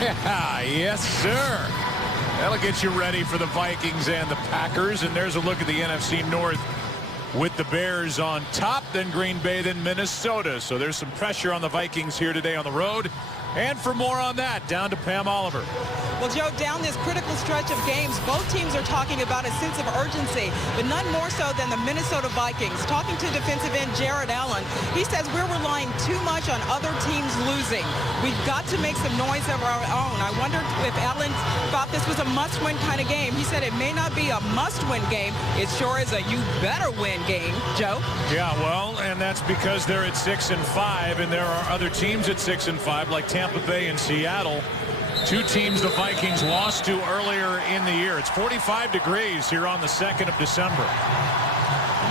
Yeah, yes, sir. That'll get you ready for the Vikings and the Packers. And there's a look at the NFC North with the Bears on top, then Green Bay, then Minnesota. So there's some pressure on the Vikings here today on the road. And for more on that, down to Pam Oliver. Well, Joe, down this critical stretch of games, both teams are talking about a sense of urgency, but none more so than the Minnesota Vikings. Talking to defensive end Jared Allen, he says we're relying too much on other teams losing. We've got to make some noise of our own. I wonder if Allen thought this was a must-win kind of game. He said it may not be a must-win game. It sure is a you-better-win game, Joe. Yeah, well, and that's because they're at 6-5, and there are other teams at 6-5, like Tampa Bay and Seattle. Two teams the Vikings lost to earlier in the year. It's 45 degrees here on the 2nd of December.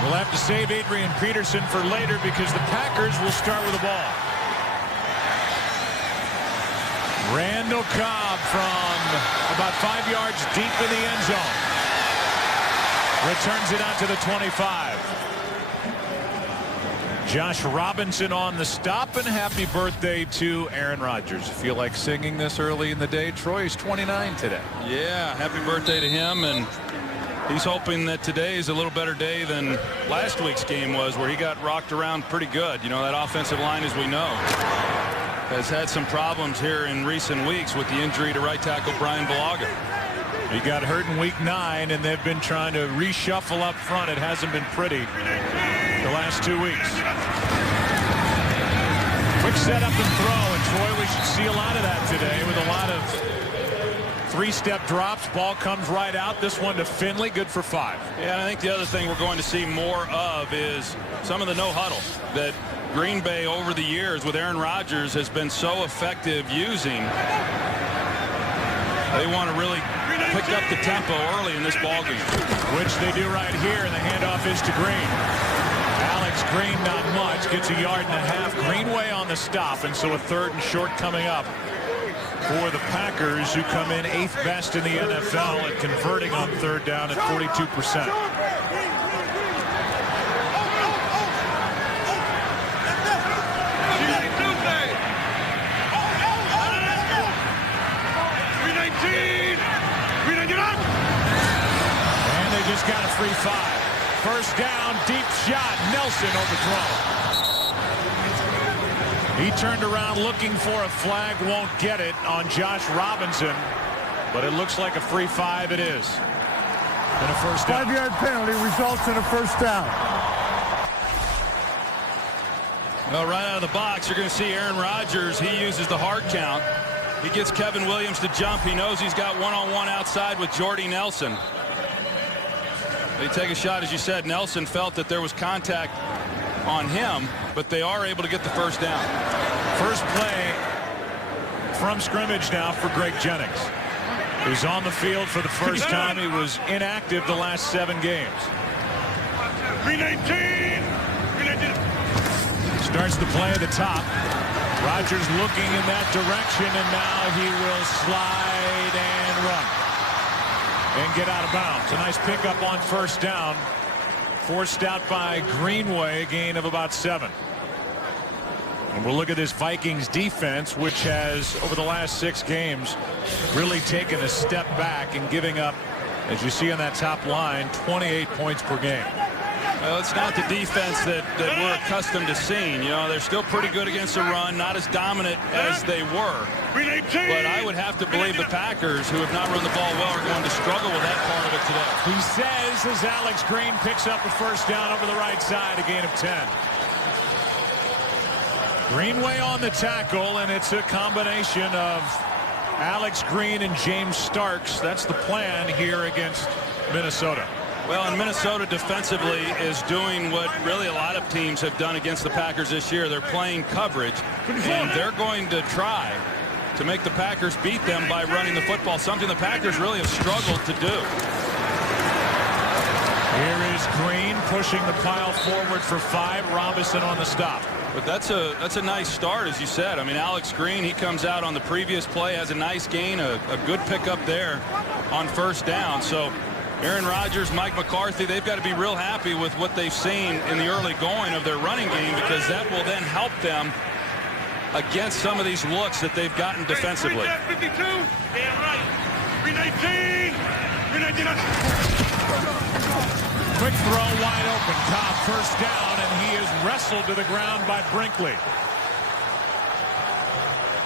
We'll have to save Adrian Peterson for later because the Packers will start with the ball. Randall Cobb from about 5 yards deep in the end zone. Returns it out to the 25. Josh Robinson on the stop, and happy birthday to Aaron Rodgers. Feel like singing this early in the day? Troy is 29 today. Yeah, happy birthday to him, and he's hoping that today is a little better day than last week's game was, where he got rocked around pretty good. You know, that offensive line, as we know, has had some problems here in recent weeks with the injury to right tackle Brian Bulaga. He got hurt in week 9, and they've been trying to reshuffle up front. It hasn't been pretty the last 2 weeks. Quick setup and throw, and Troy, we should see a lot of that today with a lot of three-step drops. Ball comes right out. This one to Finley, good for 5. Yeah, and I think the other thing we're going to see more of is some of the no-huddle that Green Bay over the years with Aaron Rodgers has been so effective using. They want to really pick up the tempo early in this ballgame. Which they do right here, and the handoff is to Green. Alex Green, not much, gets 1.5 yards. Greenway on the stop, and so a 3rd and short coming up for the Packers, who come in 8th best in the NFL at converting on 3rd down at 42%. And they just got a free 5. First down, deep shot. Nelson overthrown. He turned around looking for a flag, won't get it on Josh Robinson, but it looks like a free 5 it is. And a first down. 5-yard penalty results in a first down. Well, right out of the box, you're going to see Aaron Rodgers. He uses the hard count. He gets Kevin Williams to jump. He knows he's got one-on-one outside with Jordy Nelson. They take a shot, as you said. Nelson felt that there was contact on him, but they are able to get the first down. First play from scrimmage now for Greg Jennings, who's on the field for the first time. He was inactive the last 7 games. 319. Starts the play at the top. Rodgers looking in that direction, and now he will slide and run and get out of bounds. A nice pickup on first down, forced out by Greenway, a gain of about 7. And we'll look at this Vikings defense, which has, over the last 6 games, really taken a step back and giving up, as you see on that top line, 28 points per game. Well, it's not the defense that we're accustomed to seeing. You know, they're still pretty good against the run, not as dominant as they were. But I would have to believe the Packers, who have not run the ball well, are going to struggle with that part of it today. He says as Alex Green picks up a first down over the right side, a gain of 10. Greenway on the tackle, and it's a combination of Alex Green and James Starks. That's the plan here against Minnesota. Well, and Minnesota defensively is doing what really a lot of teams have done against the Packers this year. They're playing coverage, and they're going to try to make the Packers beat them by running the football, something the Packers really have struggled to do. Here is Green pushing the pile forward for 5. Robinson on the stop. But that's a nice start, as you said. I mean, Alex Green, he comes out on the previous play, has a nice gain, a good pickup there on first down. So Aaron Rodgers, Mike McCarthy, they've got to be real happy with what they've seen in the early going of their running game, because that will then help them against some of these looks that they've gotten defensively. 52. Yeah, right. 319. 319. Quick throw, wide open. Cobb first down, and he is wrestled to the ground by Brinkley.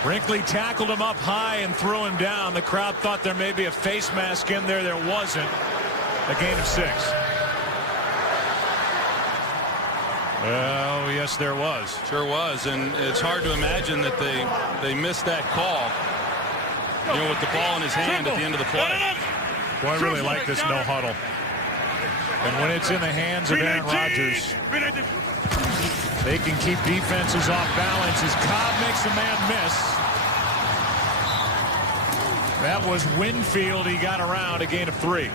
Brinkley tackled him up high and threw him down. The crowd thought there may be a face mask in there. There wasn't. A gain of 6. Oh, yes, there was. Sure was, and it's hard to imagine that they missed that call. You know, with the ball in his hand at the end of the play. Boy, I really like this no huddle. And when it's in the hands of Aaron Rodgers, they can keep defenses off balance as Cobb makes a man miss. That was Winfield. He got around, a gain of 3.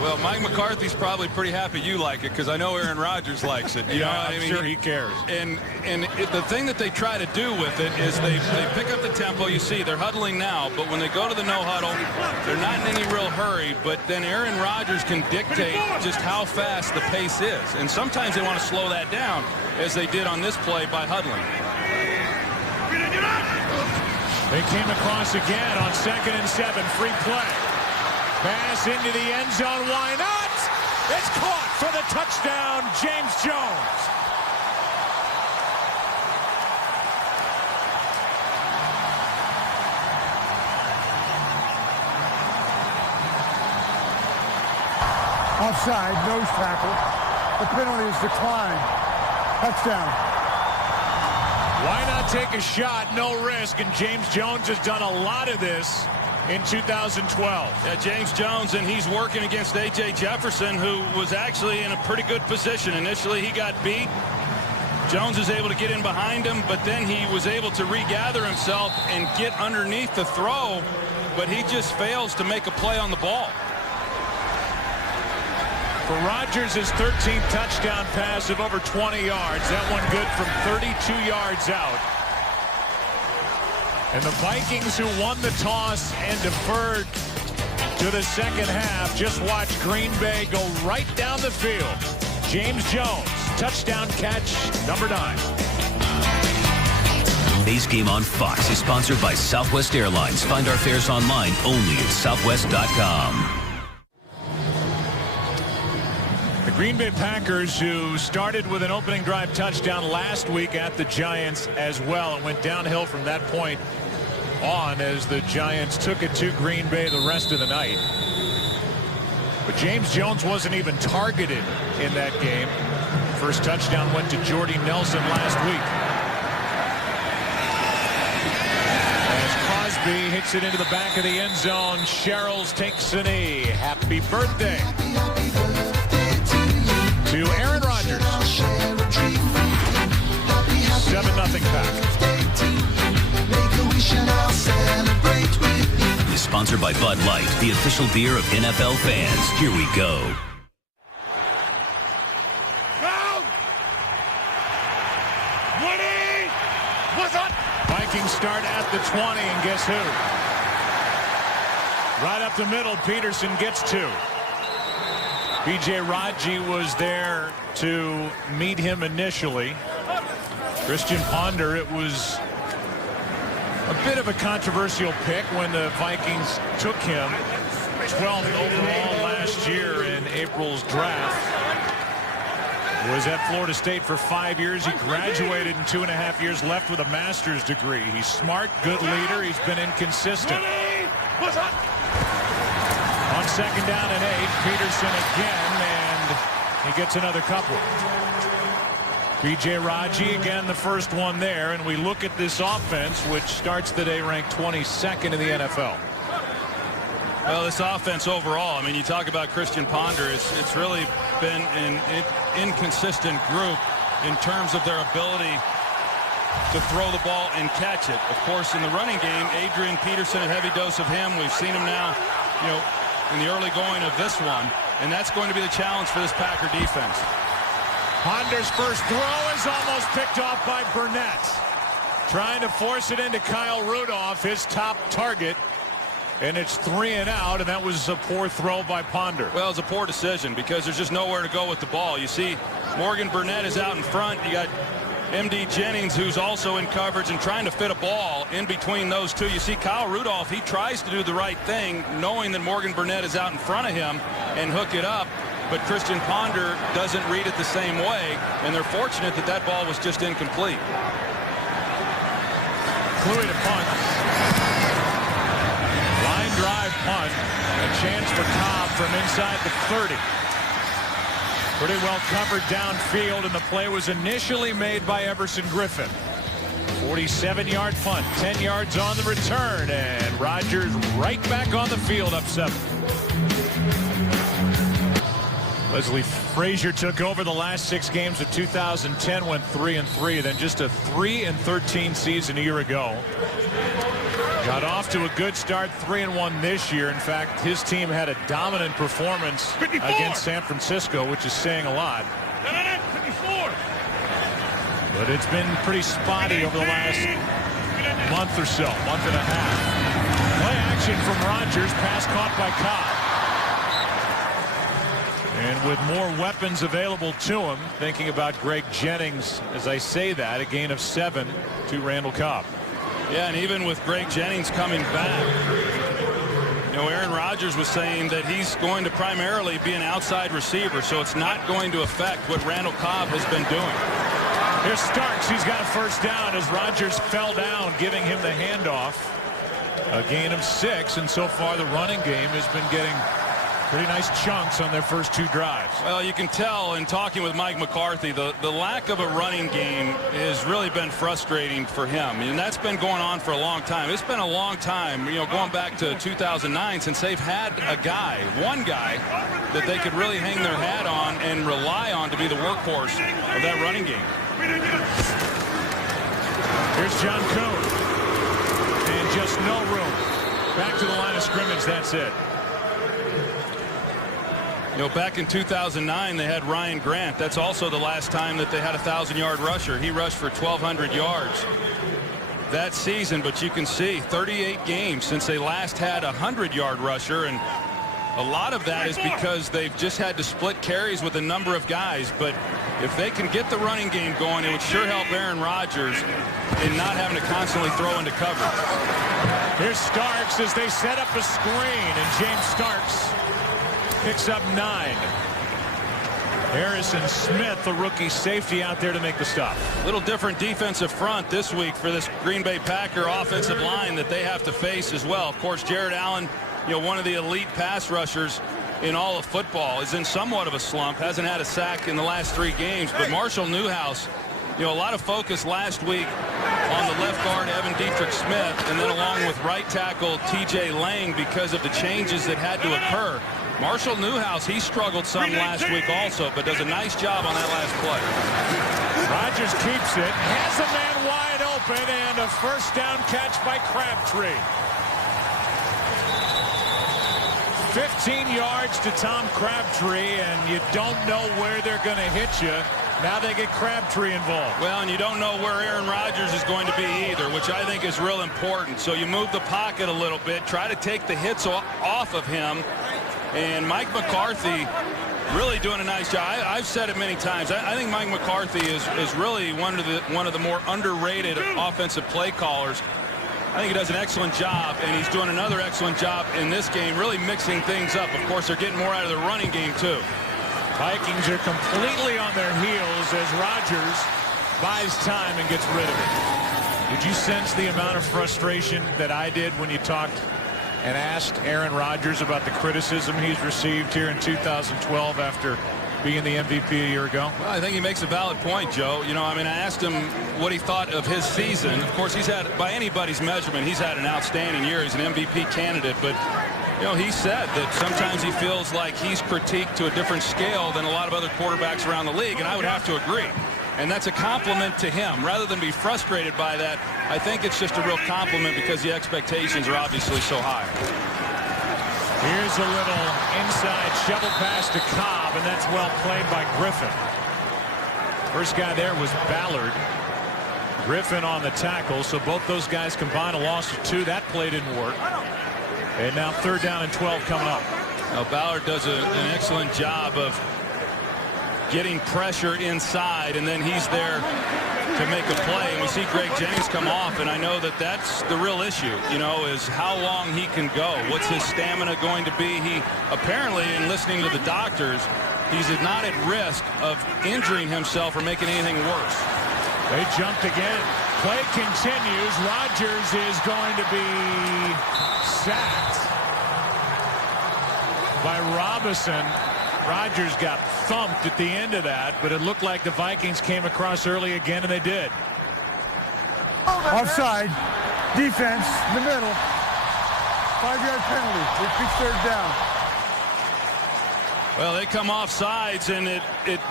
Well, Mike McCarthy's probably pretty happy you like it, because I know Aaron Rodgers likes it. You know, I'm sure he cares. And the thing that they try to do with it is they pick up the tempo. You see, they're huddling now, but when they go to the no huddle, they're not in any real hurry. But then Aaron Rodgers can dictate just how fast the pace is. And sometimes they want to slow that down, as they did on this play by huddling. They came across again on 2nd and 7. Free play. Pass into the end zone. Why not? It's caught for the touchdown, James Jones. Offside, nose tackle. The penalty is declined. Touchdown. Why not take a shot, no risk? And James Jones has done a lot of this in 2012. Yeah, James Jones, and he's working against A.J. Jefferson, who was actually in a pretty good position. Initially, he got beat. Jones is able to get in behind him, but then he was able to regather himself and get underneath the throw, but he just fails to make a play on the ball. For Rodgers, his 13th touchdown pass of over 20 yards. That one good from 32 yards out. And the Vikings, who won the toss and deferred to the second half, just watched Green Bay go right down the field. James Jones, touchdown catch, number 9. Today's game on Fox is sponsored by Southwest Airlines. Find our fares online only at southwest.com. The Green Bay Packers, who started with an opening drive touchdown last week at the Giants as well, and went downhill from that point on as the Giants took it to Green Bay the rest of the night. But James Jones wasn't even targeted in that game. First touchdown went to Jordy Nelson last week. As Crosby hits it into the back of the end zone, Sherrills takes a knee. Happy birthday to Aaron Rodgers. 7-0 Pack. Is sponsored by Bud Light, the official beer of NFL fans. Here we go. Vikings start at the 20, and guess who? Right up the middle, Peterson gets 2. B.J. Raji was there to meet him initially. Christian Ponder, it was a bit of a controversial pick when the Vikings took him 12th overall last year in April's draft. Was at Florida State for 5 years. He graduated in 2.5 years, left with a master's degree. He's smart, good leader. He's been inconsistent. On 2nd down and 8, Peterson again, and he gets another couple. B.J. Raji again, the first one there, and we look at this offense, which starts the day ranked 22nd in the NFL. Well, this offense overall, I mean, you talk about Christian Ponder, it's really been an inconsistent group in terms of their ability to throw the ball and catch it. Of course, in the running game, Adrian Peterson, a heavy dose of him. We've seen him now, you know, in the early going of this one, and that's going to be the challenge for this Packer defense. Ponder's first throw is almost picked off by Burnett. Trying to force it into Kyle Rudolph, his top target. And it's 3 and out, and that was a poor throw by Ponder. Well, it's a poor decision because there's just nowhere to go with the ball. You see Morgan Burnett is out in front. You got M.D. Jennings, who's also in coverage and trying to fit a ball in between those two. You see Kyle Rudolph, he tries to do the right thing, knowing that Morgan Burnett is out in front of him, and hook it up. But Christian Ponder doesn't read it the same way, and they're fortunate that that ball was just incomplete. Cluey to punt. Line drive punt. A chance for Cobb from inside the 30. Pretty well covered downfield, and the play was initially made by Everson Griffin. 47-yard punt, 10 yards on the return, and Rodgers right back on the field, up 7. Leslie Frazier took over the last 6 games of 2010, went 3-3, then just a 3-13 season a year ago. Got off to a good start, 3-1 this year. In fact, his team had a dominant performance 54. Against San Francisco, which is saying a lot. 54. But it's been pretty spotty over the last month or so, month and a half. Play action from Rodgers, pass caught by Cobb. And with more weapons available to him, thinking about Greg Jennings, as I say that, a gain of 7 to Randall Cobb. Yeah, and even with Greg Jennings coming back, you know, Aaron Rodgers was saying that he's going to primarily be an outside receiver, so it's not going to affect what Randall Cobb has been doing. Here's Starks. He's got a first down as Rodgers fell down, giving him the handoff. A gain of 6, and so far the running game has been getting pretty nice chunks on their first 2 drives. Well, you can tell in talking with Mike McCarthy, the lack of a running game has really been frustrating for him. And that's been going on for a long time. It's been a long time, you know, going back to 2009 since they've had one guy that they could really hang their hat on and rely on to be the workhorse of that running game. Here's John Kuhn. And just no room. Back to the line of scrimmage, that's it. You know, back in 2009, they had Ryan Grant. That's also the last time that they had a 1,000-yard rusher. He rushed for 1,200 yards that season, but you can see 38 games since they last had a 100-yard rusher, and a lot of that is because they've just had to split carries with a number of guys. But if they can get the running game going, it would sure help Aaron Rodgers in not having to constantly throw into coverage. Here's Starks as they set up a screen, and James Starks picks up 9. Harrison Smith, the rookie safety, out there to make the stop. Little different defensive front this week for this Green Bay Packer offensive line that they have to face as well. Of course, Jared Allen, you know, one of the elite pass rushers in all of football, is in somewhat of a slump. Hasn't had a sack in the last 3 games. But Marshall Newhouse, you know, a lot of focus last week on the left guard Evan Dietrich Smith, and then along with right tackle TJ Lang because of the changes that had to occur. Marshall Newhouse, he struggled some last week also, but does a nice job on that last play. Rodgers keeps it, has a man wide open, and a first down catch by Crabtree. 15 yards to Tom Crabtree, and you don't know where they're going to hit you. Now they get Crabtree involved. Well, and you don't know where Aaron Rodgers is going to be either, which I think is real important. So you move the pocket a little bit, try to take the hits off of him. And Mike McCarthy really doing a nice job. I've said it many times. I think Mike McCarthy is really one of the more underrated offensive play callers. I think he does an excellent job, and he's doing another excellent job in this game, really mixing things up. Of course, they're getting more out of the running game, too. Vikings are completely on their heels as Rodgers buys time and gets rid of it. Did you sense the amount of frustration that I did when you talked and asked Aaron Rodgers about the criticism he's received here in 2012 after being the MVP a year ago? Well, I think he makes a valid point, Joe. You know, I mean, I asked him what he thought of his season. Of course, he's had, by anybody's measurement, he's had an outstanding year. He's an MVP candidate, but you know, he said that sometimes he feels like he's critiqued to a different scale than a lot of other quarterbacks around the league, and I would have to agree. And that's a compliment to him. Rather than be frustrated by that, I think it's just a real compliment because the expectations are obviously so high. Here's a little inside shovel pass to Cobb, and that's well played by Griffin. First guy there was Ballard. Griffin on the tackle, so both those guys combined a loss of 2. That play didn't work. And now 3rd down and 12 coming up. Now Ballard does an excellent job of getting pressure inside, and then he's there to make a play. And we see Greg Jennings come off, and I know that that's the real issue, you know, is how long he can go. What's his stamina going to be? He apparently, in listening to the doctors, he's not at risk of injuring himself or making anything worse. They jumped again. Play continues. Rodgers is going to be sacked by Robinson. Rodgers got thumped at the end of that, but it looked like the Vikings came across early again, and they did. Offside. Defense. In the middle. 5-yard penalty. Repeat third down. Well, they come off sides, and it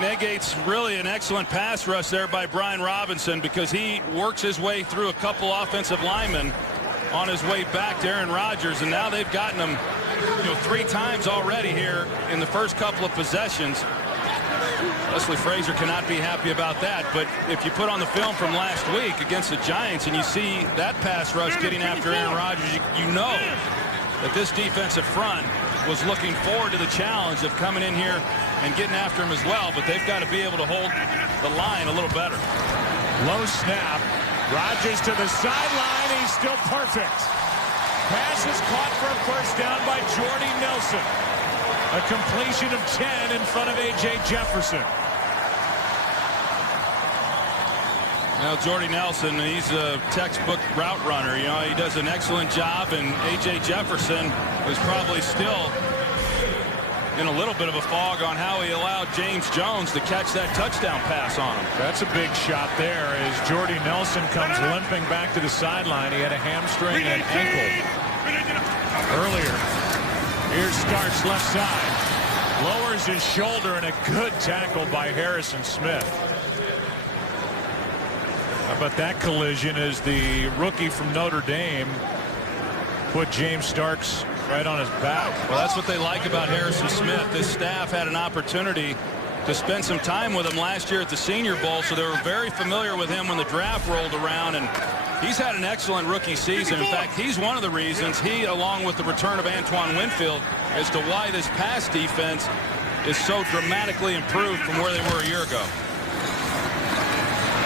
negates really an excellent pass rush there by Brian Robinson, because he works his way through a couple offensive linemen on his way back to Aaron Rodgers, and now they've gotten him, you know, 3 times already here in the first couple of possessions. Leslie Frazier cannot be happy about that, but if you put on the film from last week against the Giants and you see that pass rush getting after Aaron Rodgers, you know that this defensive front was looking forward to the challenge of coming in here and getting after him as well, but they've got to be able to hold the line a little better. Low snap. Rodgers to the sideline. He's still perfect. Pass is caught for a first down by Jordy Nelson. A completion of 10 in front of A.J. Jefferson. Now, Jordy Nelson, he's a textbook route runner. You know, he does an excellent job, and A.J. Jefferson was probably still in a little bit of a fog on how he allowed James Jones to catch that touchdown pass on him. That's a big shot there as Jordy Nelson comes limping back to the sideline. He had a hamstring and an ankle earlier. Here's Starks left side. Lowers his shoulder, and a good tackle by Harrison Smith. How about that collision as the rookie from Notre Dame put James Starks right on his back. Well, that's what they like about Harrison Smith. This staff had an opportunity to spend some time with him last year at the Senior Bowl, so they were very familiar with him when the draft rolled around, and he's had an excellent rookie season. In fact, he's one of the reasons, he, along with the return of Antoine Winfield, as to why this pass defense is so dramatically improved from where they were a year ago.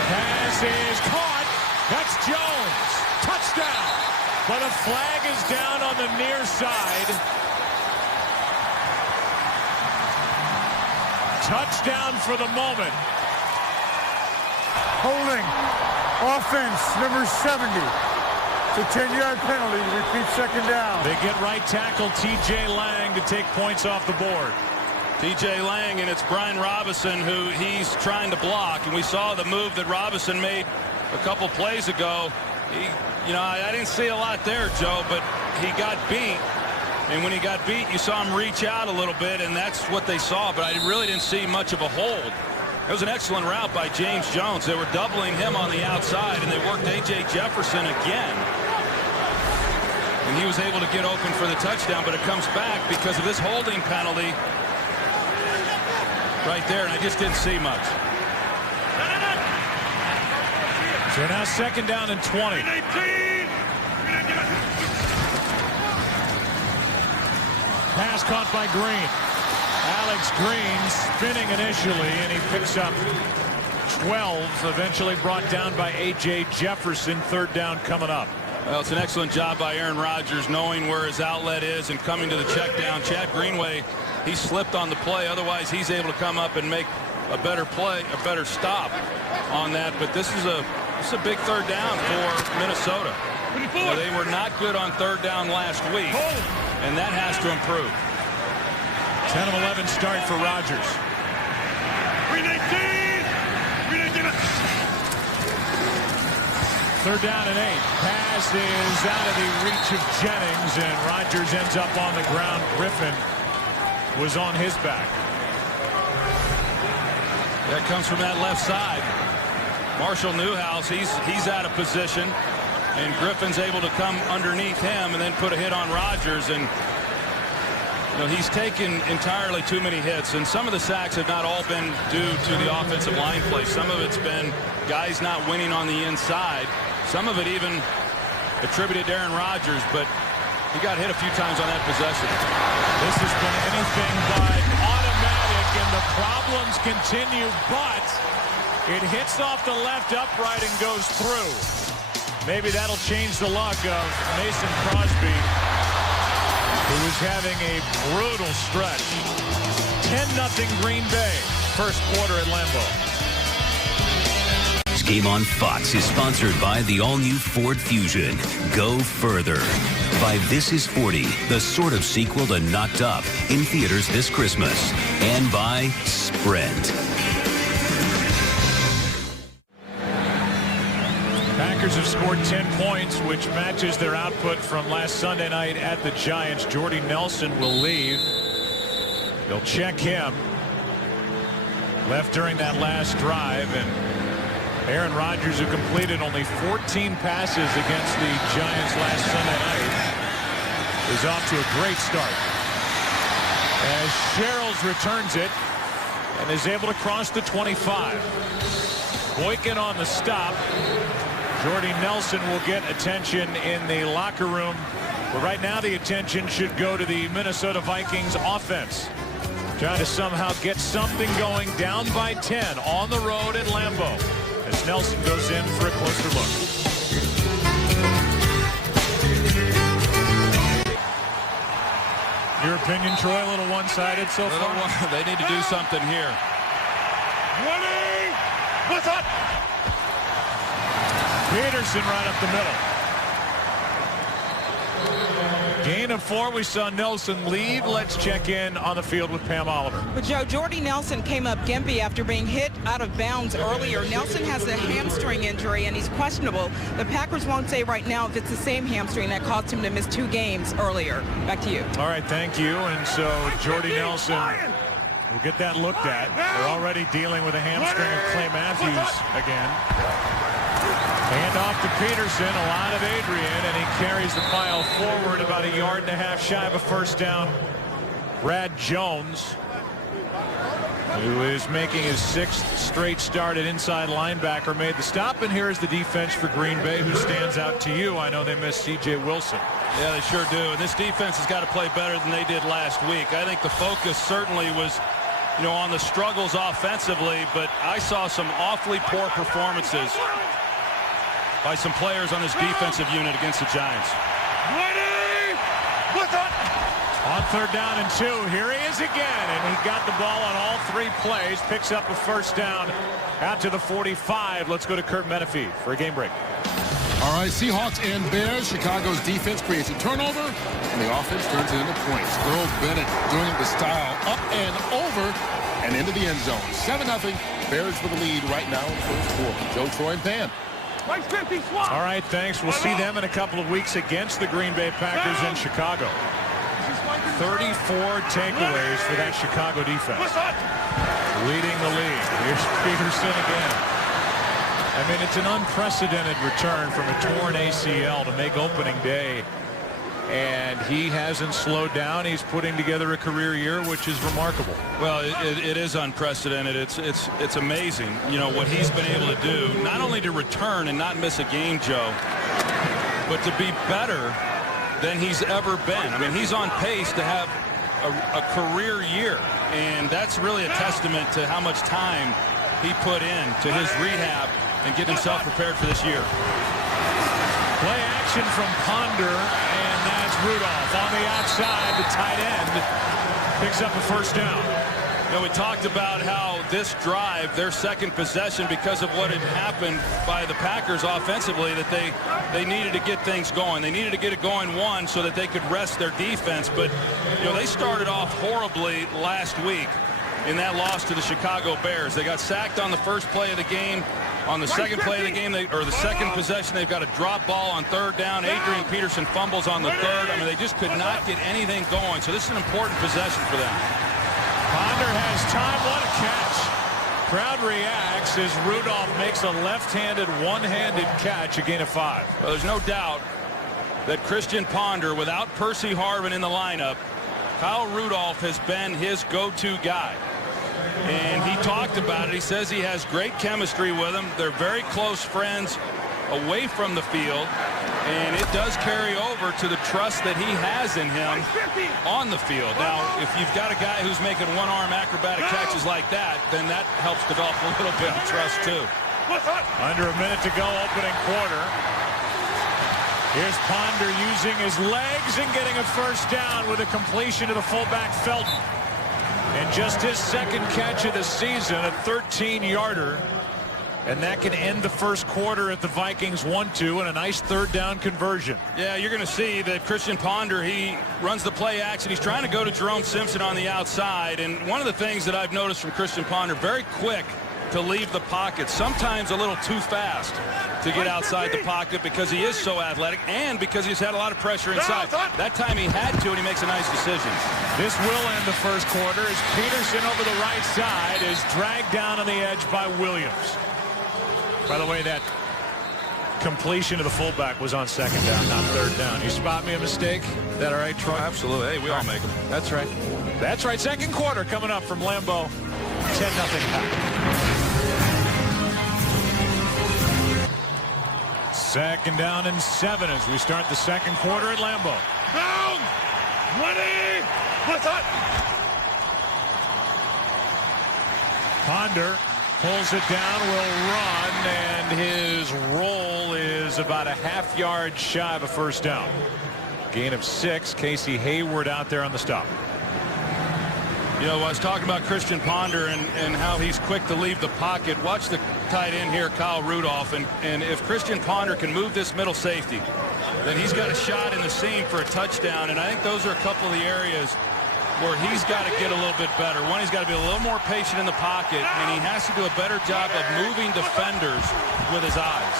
Pass is caught. That's Jones. Touchdown. But a flag is down on the near side. Touchdown for the moment. Holding. Offense, number 70. It's a 10-yard penalty. Repeat second down. They get right tackle T.J. Lang to take points off the board. T.J. Lang, and it's Brian Robinson who he's trying to block. And we saw the move that Robinson made a couple plays ago. You know, I didn't see a lot there, Joe, but he got beat. And when he got beat, you saw him reach out a little bit, and that's what they saw. But I really didn't see much of a hold. It was an excellent route by James Jones. They were doubling him on the outside, and they worked A.J. Jefferson again. And he was able to get open for the touchdown, but it comes back because of this holding penalty right there, and I just didn't see much. So now second down and 20. Pass caught by Green. Alex Green spinning initially, and he picks up 12, eventually brought down by A.J. Jefferson. Third down coming up. Well, it's an excellent job by Aaron Rodgers knowing where his outlet is and coming to the check down. Chad Greenway, he slipped on the play. Otherwise, he's able to come up and make a better play, a better stop on that. But this is a big third down for Minnesota. You know, they were not good on third down last week, and that has to improve. 10 of 11 start for Rodgers. Third down and 8. Pass is out of the reach of Jennings, and Rodgers ends up on the ground. Griffin was on his back. That comes from that left side. Marshall Newhouse, he's out of position, and Griffin's able to come underneath him and then put a hit on Rodgers. And you know, he's taken entirely too many hits, and some of the sacks have not all been due to the offensive line play. Some of it's been guys not winning on the inside. Some of it even attributed to Aaron Rodgers, but he got hit a few times on that possession. This has been anything but automatic in the the problems continue, but it hits off the left upright and goes through. Maybe that'll change the luck of Mason Crosby, who is having a brutal stretch. 10-0 Green Bay, first quarter at Lambeau. This game on Fox is sponsored by the all-new Ford Fusion. Go further. By This Is 40, the sort of sequel to Knocked Up, in theaters this Christmas. And by Sprint. Packers have scored 10 points, which matches their output from last Sunday night at the Giants. Jordy Nelson will leave. They'll check him. Left during that last drive, and Aaron Rodgers, who completed only 14 passes against the Giants last Sunday night, is off to a great start. As Sherrills returns it and is able to cross the 25. Boykin on the stop. Jordy Nelson will get attention in the locker room. But right now the attention should go to the Minnesota Vikings offense. Trying to somehow get something going, down by 10 on the road at Lambeau, as Nelson goes in for a closer look. Your opinion, Troy, a little one-sided so far? They need to do something here. 20. What's up? Peterson right up the middle. Gain of 4. We saw Nelson leave. Let's check in on the field with Pam Oliver. But Joe, Jordy Nelson came up gimpy after being hit out of bounds earlier. Nelson has a hamstring injury and he's questionable. The Packers won't say right now if it's the same hamstring that caused him to miss 2 games earlier. Back to you. All right, thank you. And so Jordy Nelson will get that looked at. They're already dealing with a hamstring of Clay Matthews again. Hand off to Peterson, a lot of Adrian, and he carries the pile forward about 1.5 yards shy of a first down. Brad Jones, who is making his 6th straight start at inside linebacker, made the stop, and here is the defense for Green Bay. Who stands out to you? I know they missed C.J. Wilson. Yeah, they sure do. And this defense has got to play better than they did last week. I think the focus certainly was, on the struggles offensively, but I saw some awfully poor performances by some players on this defensive unit against the Giants. 20. What's up? On 3rd down and 2, here he is again, and he got the ball on all 3 plays, picks up a first down out to the 45. Let's go to Kurt Menefee for a game break. All right, Seahawks and Bears. Chicago's defense creates a turnover, and the offense turns it into points. Earl Bennett doing the style up and over and into the end zone. 7-0. Bears for the lead right now in the first quarter. Joe, Troy, and Pan. All right, thanks. We'll see them in a couple of weeks against the Green Bay Packers in Chicago. 34 takeaways for that Chicago defense. Leading the league. Here's Peterson again. I mean, it's an unprecedented return from a torn ACL to make opening day. And he hasn't slowed down. He's putting together a career year, which is remarkable. Well, it is unprecedented. It's amazing, what he's been able to do, not only to return and not miss a game, Joe, but to be better than he's ever been. I mean, he's on pace to have a career year, and that's really a testament to how much time he put in to his rehab and get himself prepared for this year. Play action from Ponder, and that's Rudolph on the outside. The tight end picks up a first down. We talked about how this drive, their second possession, because of what had happened by the Packers offensively, that they needed to get things going. They needed to get it going, one, so that they could rest their defense. But, they started off horribly last week in that loss to the Chicago Bears. They got sacked on the first play of the game. On the second play of the game, or the second possession, they've got a drop ball on 3rd down. Adrian Peterson fumbles on the 3rd. I mean, they just could not get anything going. So this is an important possession for them. Ponder has time. What a catch. Crowd reacts as Rudolph makes a left-handed, one-handed catch, a gain of 5. Well, there's no doubt that Christian Ponder, without Percy Harvin in the lineup, Kyle Rudolph has been his go-to guy. And he talked about it. He says he has great chemistry with him. They're very close friends. away from the field, and it does carry over to the trust that he has in him on the field. Now, if you've got a guy who's making one-arm acrobatic catches like that, then that helps develop a little bit of trust too. Under a minute to go, opening quarter. Here's Ponder using his legs and getting a first down with a completion to the fullback Felton. And just his second catch of the season, a 13-yarder. And that can end the first quarter at the Vikings 1-2 and a nice third down conversion. Yeah, you're going to see that Christian Ponder, he runs the play action. He's trying to go to Jerome Simpson on the outside. And one of the things that I've noticed from Christian Ponder, very quick to leave the pocket, sometimes a little too fast to get outside the pocket because he is so athletic and because he's had a lot of pressure inside. That time he had to, and he makes a nice decision. This will end the first quarter as Peterson over the right side is dragged down on the edge by Williams. By the way, that completion to the fullback was on second down, not third down. You spot me a mistake? Is that all right, Troy? Absolutely. Hey, we all make them. That's right. That's right. Second quarter coming up from Lambeau. 10-0 Pack. Second down and 7 as we start the second quarter at Lambeau. Down! Ready! What's up? Ponder pulls it down, will run, and his roll is about a half-yard shy of a first down. Gain of 6. Casey Hayward out there on the stop. You know, I was talking about Christian Ponder and how he's quick to leave the pocket. Watch the tight end here, Kyle Rudolph, and if Christian Ponder can move this middle safety, then he's got a shot in the seam for a touchdown, and I think those are a couple of the areas where he's got to get a little bit better. One, he's got to be a little more patient in the pocket, and he has to do a better job of moving defenders with his eyes.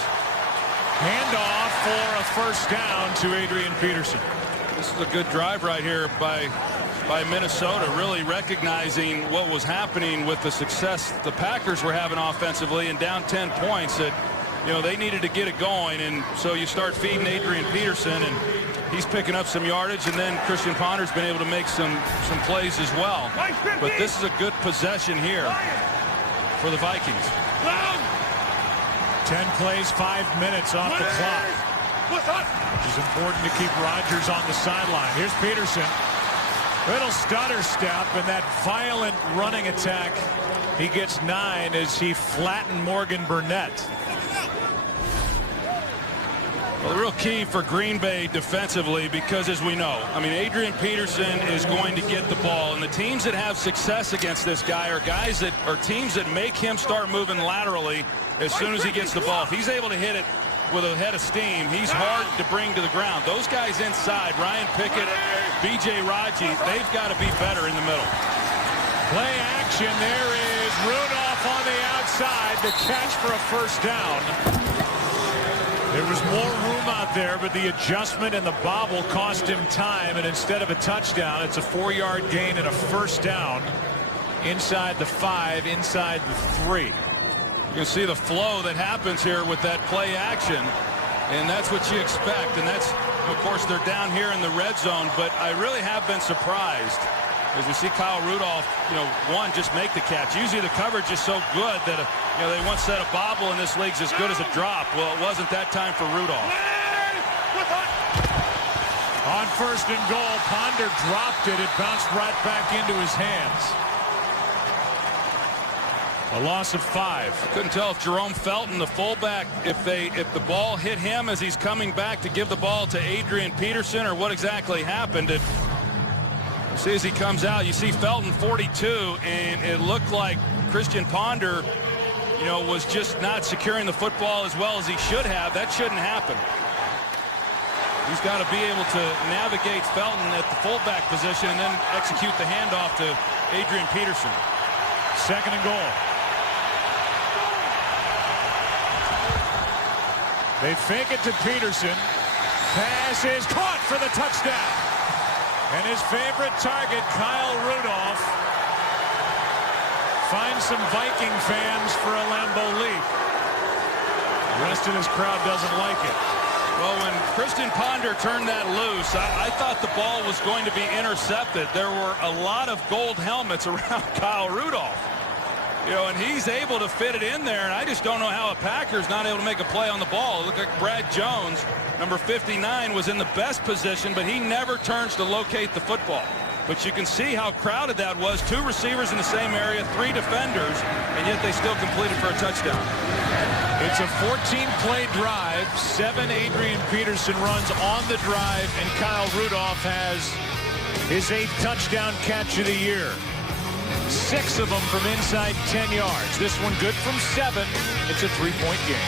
Handoff for a first down to Adrian Peterson. This is a good drive right here by Minnesota, really recognizing what was happening with the success the Packers were having offensively, and down 10 points that, you know, they needed to get it going. And so you start feeding Adrian Peterson, and he's picking up some yardage, and then Christian Ponder's been able to make some plays as well. But this is a good possession here for the Vikings. 10 plays, 5 minutes off the clock. Which is important to keep Rodgers on the sideline. Here's Peterson. Little stutter step, and that violent running attack. He gets 9 as he flattened Morgan Burnett. Well, the real key for Green Bay defensively, because as we know, I mean, Adrian Peterson is going to get the ball, and the teams that have success against this guy are guys that are teams that make him start moving laterally as soon as he gets the ball. If he's able to hit it with a head of steam, he's hard to bring to the ground. Those guys inside, Ryan Pickett, B.J. Raji, they've got to be better in the middle. Play action. There is Rudolph on the outside. The catch for a first down. There was more room out there, but the adjustment and the bobble cost him time, and instead of a touchdown, it's a 4-yard gain and a first down inside the 5, inside the 3. You can see the flow that happens here with that play action, and that's what you expect. And that's, of course, they're down here in the red zone, but I really have been surprised as we see Kyle Rudolph, one, just make the catch. Usually the coverage is so good that, they once said a bobble in this league's as good as a drop. Well, it wasn't that time for Rudolph. On first and goal, Ponder dropped it. It bounced right back into his hands. A loss of 5. Couldn't tell if Jerome Felton, the fullback, if the ball hit him as he's coming back to give the ball to Adrian Peterson, or what exactly happened. See, as he comes out, you see Felton 42, and it looked like Christian Ponder, was just not securing the football as well as he should have. That shouldn't happen. He's got to be able to navigate Felton at the fullback position and then execute the handoff to Adrian Peterson. Second and goal. They fake it to Peterson. Pass is caught for the touchdown. And his favorite target, Kyle Rudolph, finds some Viking fans for a Lambeau leap. The rest of this crowd doesn't like it. Well, when Christian Ponder turned that loose, I thought the ball was going to be intercepted. There were a lot of gold helmets around Kyle Rudolph. You know, and he's able to fit it in there, and I just don't know how a Packer's not able to make a play on the ball. It looked like Brad Jones, number 59, was in the best position, but he never turns to locate the football. But you can see how crowded that was. 2 receivers in the same area, 3 defenders, and yet they still completed for a touchdown. It's a 14-play drive. 7 Adrian Peterson runs on the drive, and Kyle Rudolph has his 8th touchdown catch of the year. 6 of them from inside 10 yards. This one good from 7. It's a 3-point game.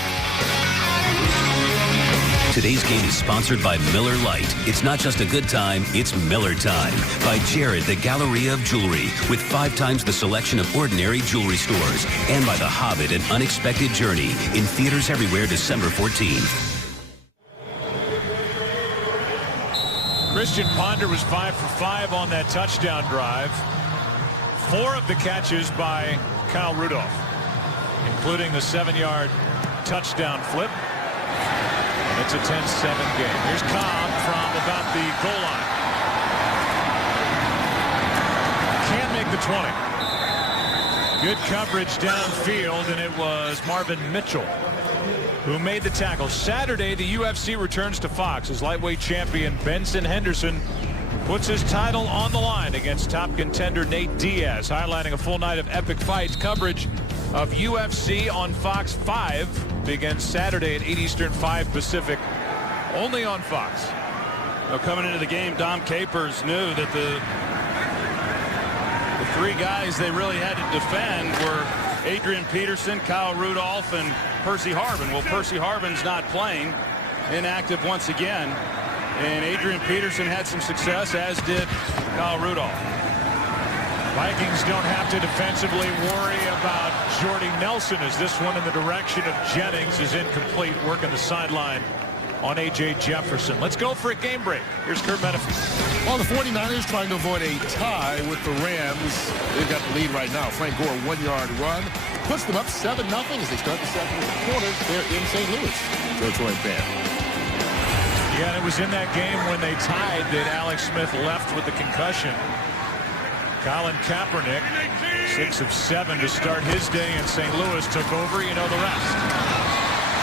Today's game is sponsored by Miller Lite. It's not just a good time, it's Miller time. By Jared, the Galleria of Jewelry, with 5 times the selection of ordinary jewelry stores. And by The Hobbit, An Unexpected Journey, in theaters everywhere December 14th. Christian Ponder was 5 for 5 on that touchdown drive. 4 of the catches by Kyle Rudolph, including the 7-yard touchdown flip. And it's a 10-7 game. Here's Cobb from about the goal line. Can't make the 20. Good coverage downfield, and it was Marvin Mitchell who made the tackle. Saturday, the UFC returns to Fox as lightweight champion Benson Henderson puts his title on the line against top contender Nate Diaz, highlighting a full night of epic fights. Coverage of UFC on Fox 5 begins Saturday at 8 Eastern, 5 Pacific, only on Fox. Now, coming into the game, Dom Capers knew that the 3 guys they really had to defend were Adrian Peterson, Kyle Rudolph, and Percy Harvin. Well, Percy Harvin's not playing, inactive once again. And Adrian Peterson had some success, as did Kyle Rudolph. Vikings don't have to defensively worry about Jordy Nelson, as this one in the direction of Jennings is incomplete. Working the sideline on A.J. Jefferson. Let's go for a game break. Here's Kurt Menefee. Well, the 49ers trying to avoid a tie with the Rams. They've got the lead right now. Frank Gore, 1-yard run. Puts them up 7-0 as they start the second quarter. They're in St. Louis. Detroit Band. Yeah, and it was in that game when they tied that Alex Smith left with the concussion. Colin Kaepernick, 6 of 7 to start his day in St. Louis, took over. You know the rest.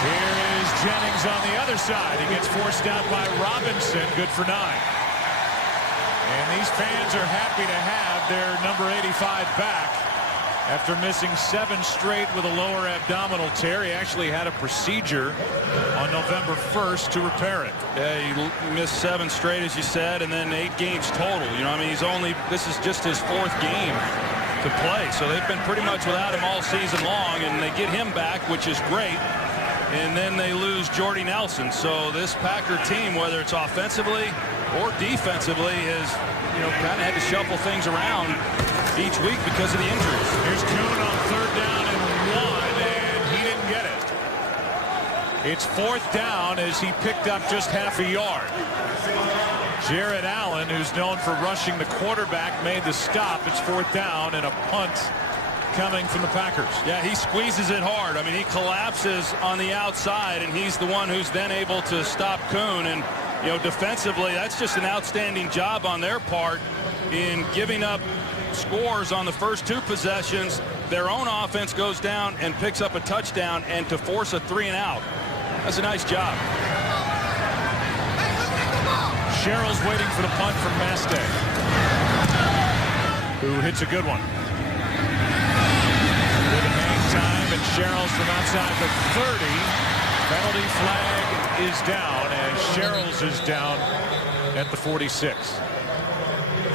Here is Jennings on the other side. He gets forced out by Robinson. Good for 9. And these fans are happy to have their number 85 back. After missing 7 straight with a lower abdominal tear, he actually had a procedure on November 1st to repair it. Yeah, he missed 7 straight, as you said, and then 8 games total. You know, I mean, this is just his 4th game to play. So they've been pretty much without him all season long, and they get him back, which is great. And then they lose Jordy Nelson. So this Packer team, whether it's offensively or defensively, has, you know, kind of had to shuffle things around each week because of the injuries. Here's Kuhn on 3rd down and 1, and he didn't get it. It's 4th down as he picked up just half a yard. Jared Allen, who's known for rushing the quarterback, made the stop. It's 4th down and a punt coming from the Packers. Yeah, he squeezes it hard. I mean, he collapses on the outside, and he's the one who's then able to stop Kuhn. And, you know, defensively, that's just an outstanding job on their part in giving up scores on the first 2 possessions. Their own offense goes down and picks up a touchdown, and to force a 3-and-out. That's a nice job. Sherrill's waiting for the punt from Mastay, who hits a good one. With a hang time, and Sherrill's from outside the 30. Penalty flag is down, and Sherrill's is down at the 46.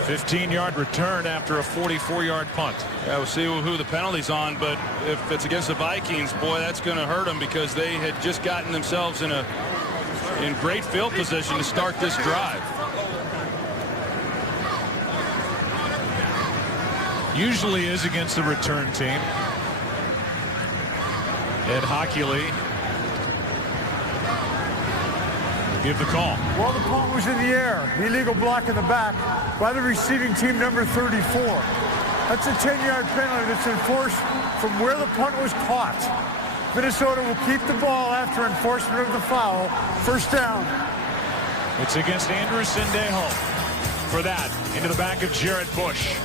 15-yard return after a 44-yard punt. Yeah, we'll see who the penalty's on, but if it's against the Vikings, boy, that's going to hurt them because they had just gotten themselves in great field position to start this drive. Usually is against the return team. Ed Hockley give the call. Well, the punt was in the air. The illegal block in the back by the receiving team, number 34. That's a 10-yard penalty that's enforced from where the punt was caught. Minnesota will keep the ball after enforcement of the foul. 1st down. It's against Andrew Sendejo for that. Into the back of Jared Bush.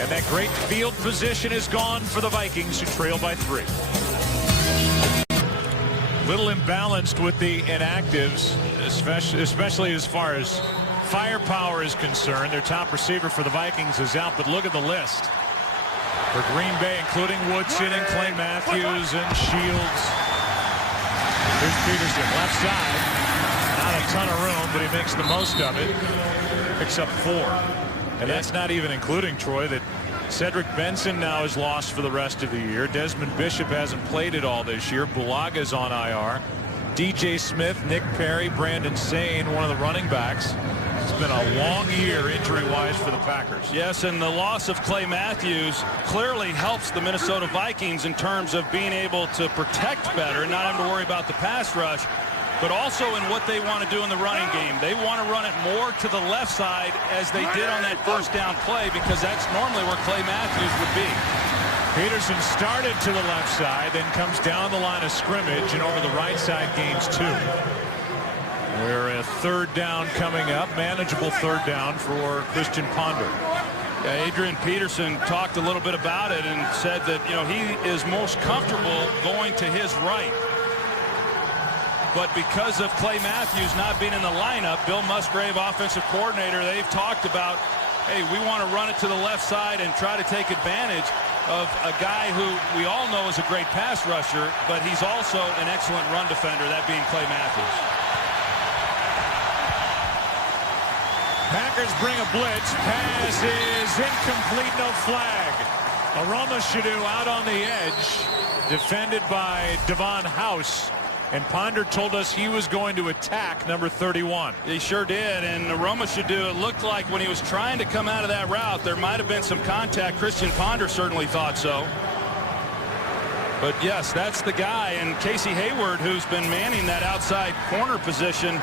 And that great field position is gone for the Vikings, who trail by 3. Little imbalanced with the inactives, especially as far as firepower is concerned. Their top receiver for the Vikings is out, but look at the list for Green Bay, including Woodson and Clay Matthews and Shields. Here's Peterson, left side. Not a ton of room, but he makes the most of it. Picks up 4. And that's not even including, Troy, that Cedric Benson now is lost for the rest of the year. Desmond Bishop hasn't played at all this year. Bulaga's on IR. DJ Smith, Nick Perry, Brandon Sane, one of the running backs. It's been a long year injury-wise for the Packers. Yes, and the loss of Clay Matthews clearly helps the Minnesota Vikings in terms of being able to protect better and not having to worry about the pass rush, but also in what they want to do in the running game. They want to run it more to the left side as they did on that first down play, because that's normally where Clay Matthews would be. Peterson started to the left side, then comes down the line of scrimmage and over the right side gains 2. We're a 3rd down coming up, manageable 3rd down for Christian Ponder. Yeah, Adrian Peterson talked a little bit about it and said that, he is most comfortable going to his right. But because of Clay Matthews not being in the lineup, Bill Musgrave, offensive coordinator, they've talked about, hey, we want to run it to the left side and try to take advantage of a guy who we all know is a great pass rusher, but he's also an excellent run defender, that being Clay Matthews. Packers bring a blitz. Pass is incomplete, no flag. Aroma-Shadu out on the edge, defended by Devon House. And Ponder told us he was going to attack number 31. He sure did. And Aroma-Shadu, it looked like when he was trying to come out of that route, there might have been some contact. Christian Ponder certainly thought so. But yes, that's the guy. And Casey Hayward, who's been manning that outside corner position,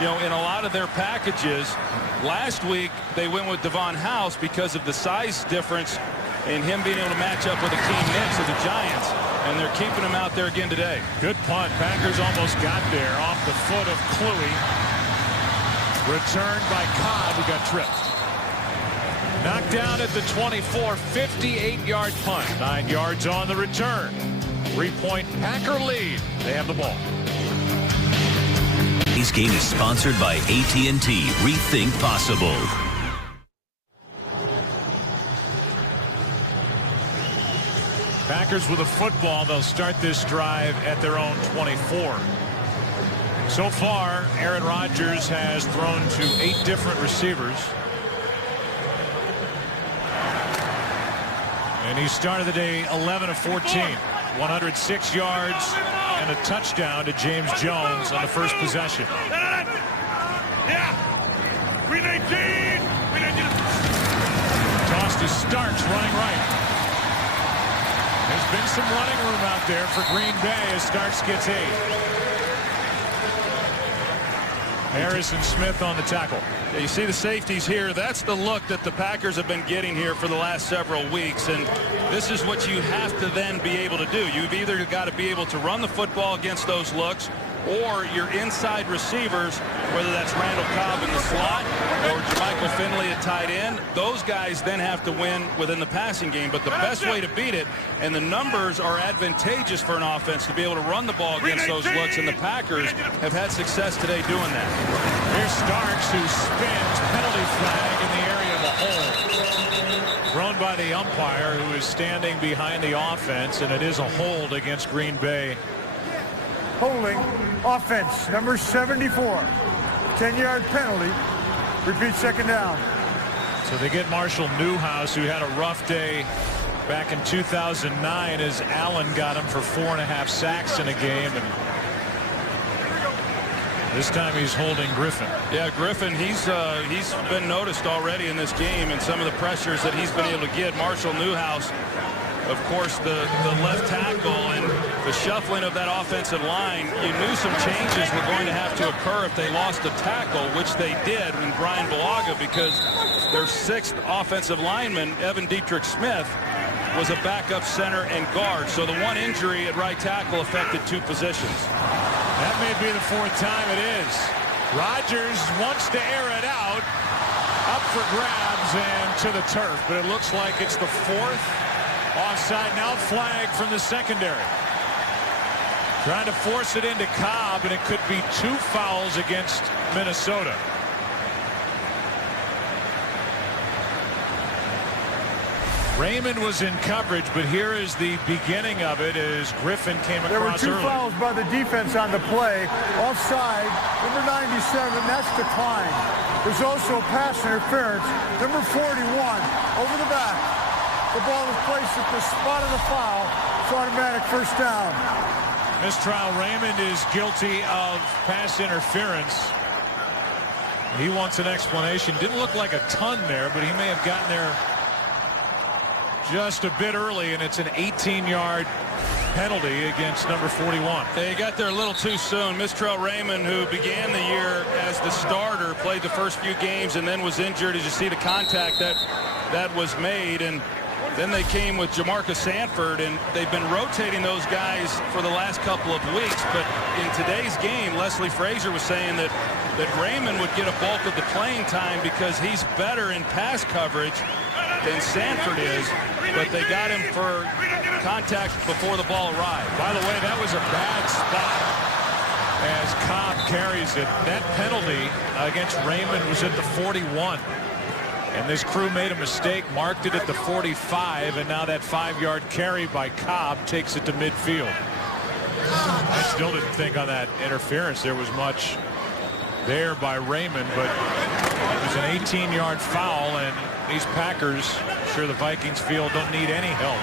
in a lot of their packages. Last week, they went with Devon House because of the size difference and him being able to match up with Akeem Nicks of the Giants. And they're keeping him out there again today. Good punt. Packers almost got there off the foot of Kluwe. Returned by Cobb, who got tripped. Knocked down at the 24, 58-yard punt. 9 yards on the return. 3-point Packer lead. They have the ball. This game is sponsored by AT&T. Rethink possible. Packers with a football. They'll start this drive at their own 24. So far, Aaron Rodgers has thrown to 8 different receivers. And he started the day 11 of 14. 106 yards and a touchdown to James Jones on the first possession. Yeah. We need Gene. Toss to Starks running right. There's been some running room out there for Green Bay as Starks gets 8. Harrison Smith on the tackle. You see the safeties here. That's the look that the Packers have been getting here for the last several weeks, and this is what you have to then be able to do. You've either got to be able to run the football against those looks, or your inside receivers, whether that's Randall Cobb in the slot or Jermichael Finley at tight end, those guys then have to win within the passing game. But the best way to beat it, and the numbers are advantageous for an offense to be able to run the ball against those looks, and the Packers have had success today doing that. Here's Starks, who spins, penalty flag in the area of the hole. Thrown by the umpire, who is standing behind the offense, and it is a hold against Green Bay. Holding offense, number 74. 10-yard penalty. Repeat, second down. So they get Marshall Newhouse, who had a rough day back in 2009 as Allen got him for 4.5 sacks in a game. And this time he's holding Griffin. Yeah, Griffin, he's been noticed already in this game and some of the pressures that he's been able to get. Marshall Newhouse, of course, the left tackle, and the shuffling of that offensive line. You knew some changes were going to have to occur if they lost a tackle, which they did in Brian Bulaga, because their 6th offensive lineman, Evan Dietrich Smith, was a backup center and guard. So the one injury at right tackle affected 2 positions. That may be the 4th time it is. Rodgers wants to air it out. Up for grabs and to the turf, but it looks like it's the fourth offside. Now flag from the secondary. Trying to force it into Cobb, and it could be 2 fouls against Minnesota. Raymond was in coverage, but here is the beginning of it as Griffin came across There were 2 early. fouls by the defense on the play. Offside, number 97, that's declined. There's also pass interference. Number 41, over the back. The ball is placed at the spot of the foul. It's automatic first down. Mistrial. Raymond is guilty of pass interference. He wants an explanation. Didn't look like a ton there, but he may have gotten there just a bit early, and it's an 18-yard penalty against number 41. They got there a little too soon. Mistrial Raymond, who began the year as the starter, played the first few games and then was injured. As you see the contact that was made, and then they came with Jamarcus Sanford, and they've been rotating those guys for the last couple of weeks. But in today's game, Leslie Frazier was saying that Raymond would get a bulk of the playing time because he's better in pass coverage than Sanford is, but they got him for contact before the ball arrived. By the way, that was a bad spot as Cobb carries it. That penalty against Raymond was at the 41. And this crew made a mistake, marked it at the 45, and now that 5-yard carry by Cobb takes it to midfield. I still didn't think on that interference there was much there by Raymond, but it was an 18-yard foul, and these Packers, I'm sure the Vikings feel, don't need any help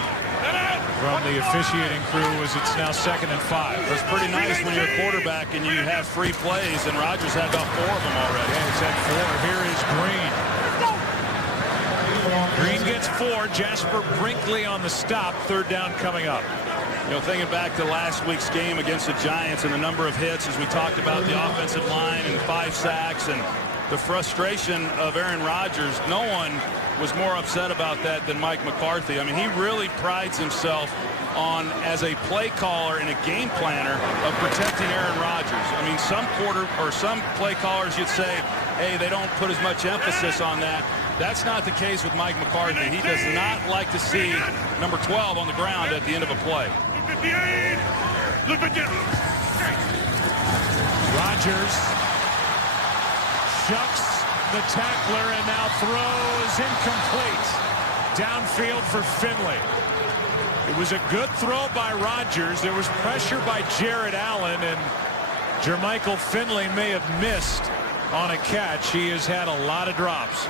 from the officiating crew as it's now 2nd and 5. It's pretty nice when you're a quarterback and you have free plays, and Rodgers had about 4 of them already. Yeah, he's had 4. Here is Green. Green gets 4. Jasper Brinkley on the stop. 3rd down coming up. You know, thinking back to last week's game against the Giants and the number of hits, as we talked about the offensive line and 5 sacks and the frustration of Aaron Rodgers, no one was more upset about that than Mike McCarthy. I mean, he really prides himself on, as a play caller and a game planner, of protecting Aaron Rodgers. I mean, some play callers, you'd say, hey, they don't put as much emphasis on that. That's not the case with Mike McCarthy. He does not like to see number 12 on the ground at the end of a play. Rodgers shucks the tackler and now throws incomplete. Downfield for Finley. It was a good throw by Rodgers. There was pressure by Jared Allen, and Jermichael Finley may have missed on a catch. He has had a lot of drops.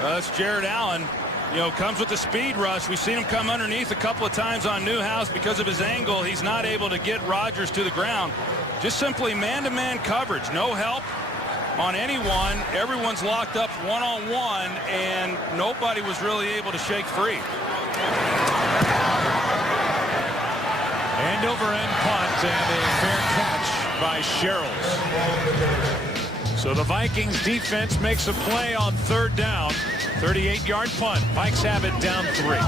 That's Jared Allen. You know, comes with the speed rush. We've seen him come underneath a couple of times on Newhouse because of his angle. He's not able to get Rodgers to the ground. Just simply man-to-man coverage. No help on anyone. Everyone's locked up one-on-one, and nobody was really able to shake free. End over end punt and a fair catch by Sherrills. So the Vikings defense makes a play on 3rd down. 38-yard punt. Vikes have it down 3.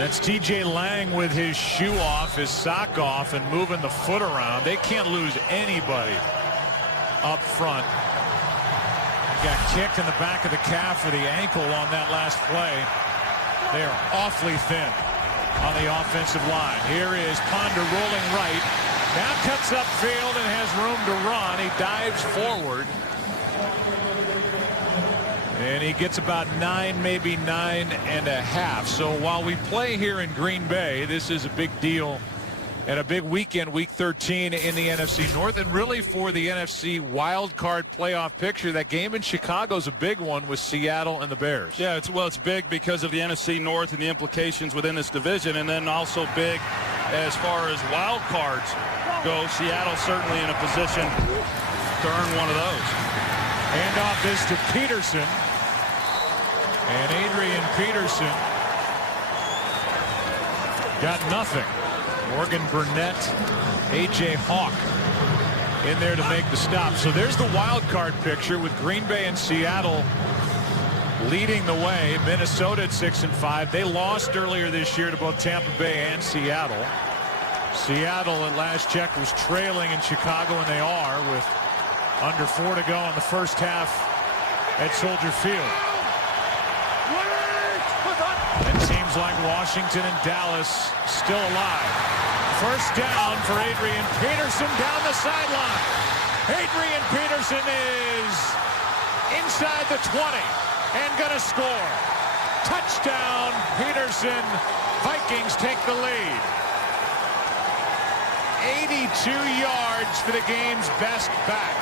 That's TJ Lang with his shoe off, his sock off, and moving the foot around. They can't lose anybody up front. Got kicked in the back of the calf or the ankle on that last play. They are awfully thin on the offensive line. Here is Ponder rolling right. Now cuts upfield and has room to run. He dives forward. And he gets about 9, maybe 9.5. So while we play here in Green Bay, this is a big deal and a big weekend, Week 13 in the NFC North, and really for the NFC wild card playoff picture. That game in Chicago is a big one with Seattle and the Bears. Yeah, it's big because of the NFC North and the implications within this division, and then also big as far as wild cards go. Seattle certainly in a position to earn one of those. Handoff is to Peterson. And Adrian Peterson got nothing. Morgan Burnett, A.J. Hawk in there to make the stop. So there's the wild card picture with Green Bay and Seattle leading the way. Minnesota at 6-5. They lost earlier this year to both Tampa Bay and Seattle. Seattle at last check was trailing in Chicago, and they are with under 4 to go in the first half at Soldier Field. It seems like Washington and Dallas still alive. First down for Adrian Peterson down the sideline. Adrian Peterson is inside the 20 and going to score. Touchdown, Peterson. Vikings take the lead. 82 yards for the game's best back.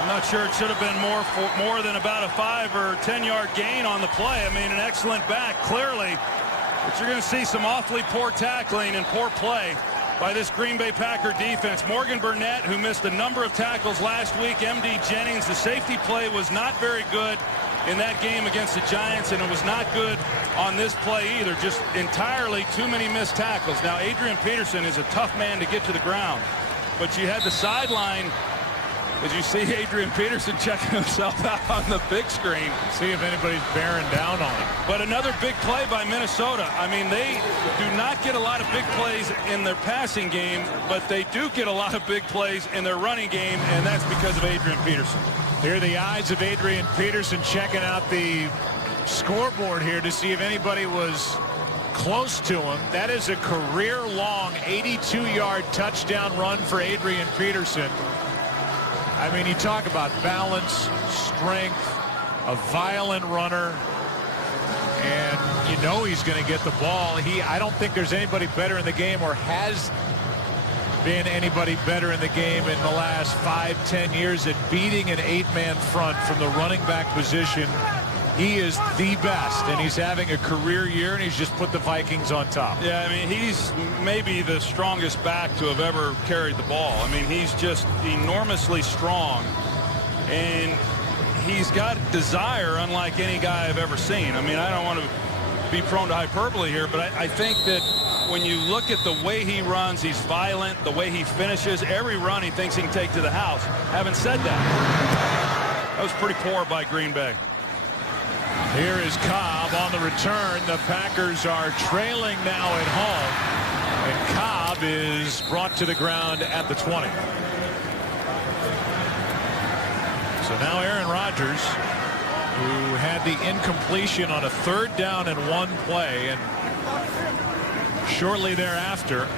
I'm not sure it should have been more than about a 5 or 10-yard gain on the play. I mean, an excellent back, clearly. But you're going to see some awfully poor tackling and poor play by this Green Bay Packer defense. Morgan Burnett, who missed a number of tackles last week. M.D. Jennings, the safety play was not very good in that game against the Giants, and it was not good on this play either. Just entirely too many missed tackles. Now, Adrian Peterson is a tough man to get to the ground. But you had the sideline, as you see Adrian Peterson checking himself out on the big screen. See if anybody's bearing down on him. But another big play by Minnesota. I mean, they do not get a lot of big plays in their passing game, but they do get a lot of big plays in their running game, and that's because of Adrian Peterson. Here are the eyes of Adrian Peterson checking out the scoreboard here to see if anybody was close to him. That is a career-long 82-yard touchdown run for Adrian Peterson. I mean, you talk about balance, strength, a violent runner, and you know he's going to get the ball. I don't think there's anybody better in the game or has been anybody better in the game in the last 5-10 years at beating an 8-man front from the running back position. He is the best, and he's having a career year, and he's just put the Vikings on top. Yeah, I mean, he's maybe the strongest back to have ever carried the ball. I mean, he's just enormously strong, and he's got desire unlike any guy I've ever seen. I mean, I don't want to be prone to hyperbole here, but I think that when you look at the way he runs, he's violent, the way he finishes, every run he thinks he can take to the house. Having said that, that was pretty poor by Green Bay. Here is Cobb on the return. The Packers are trailing now at home, and Cobb is brought to the ground at the 20. So now Aaron Rodgers, who had the incompletion on a 3rd down and 1 play, and shortly thereafter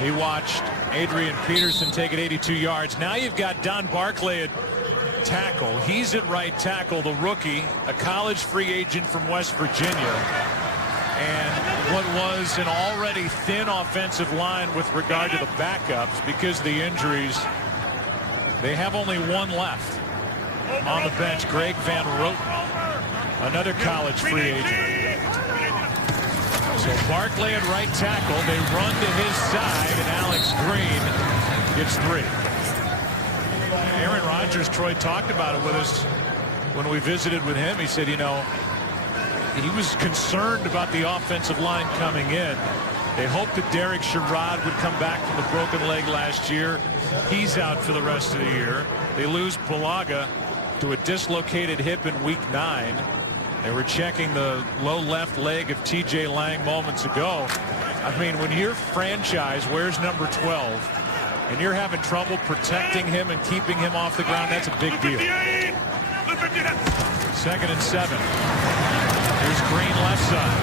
he watched Adrian Peterson take it 82 yards. Now you've got Don Barclay at tackle. He's at right tackle, the rookie, a college free agent from West Virginia, and what was an already thin offensive line with regard to the backups because of the injuries. They have only one left on the bench, Greg Van Roten, another college free agent. So Barclay at right tackle. They run to his side, and Alex Green gets 3. Aaron Rodgers, Troy talked about it with us when we visited with him. He said, you know, he was concerned about the offensive line coming in. They hoped that Derek Sherrod would come back from the broken leg last year. He's out for the rest of the year. They lose Bulaga to a dislocated hip in week 9. They were checking the low left leg of TJ Lang moments ago. I mean, when your franchise wears number 12 and you're having trouble protecting him and keeping him off the ground, that's a big deal. 2nd and 7. Here's Green left side.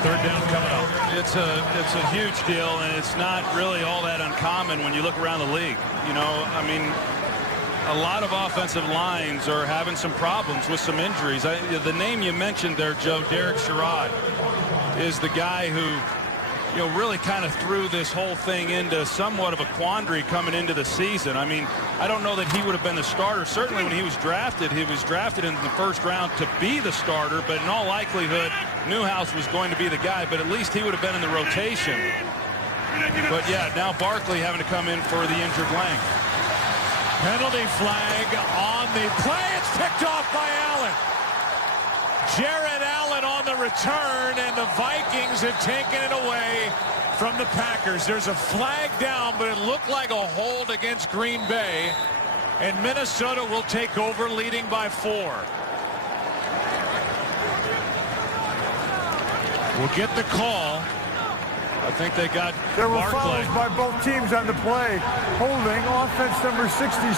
3rd down coming up. It's a huge deal, and it's not really all that uncommon when you look around the league. You know, I mean, a lot of offensive lines are having some problems with some injuries. The name you mentioned there, Joe, Derek Sherrod, is the guy who, you know, really kind of threw this whole thing into somewhat of a quandary coming into the season. I mean, I don't know that he would have been the starter. Certainly when he was drafted in the 1st round to be the starter, but in all likelihood, Newhouse was going to be the guy, but at least he would have been in the rotation. But yeah, now Barkley having to come in for the injured Lang. Penalty flag on the play. It's picked off by Allen. Jared Allen on the return, and the Vikings have taken it away from the Packers. There's a flag down, but it looked like a hold against Green Bay, and Minnesota will take over, leading by 4. We'll get the call. I think they got There were Barkley. fouls by both teams on the play. Holding, offense number 67,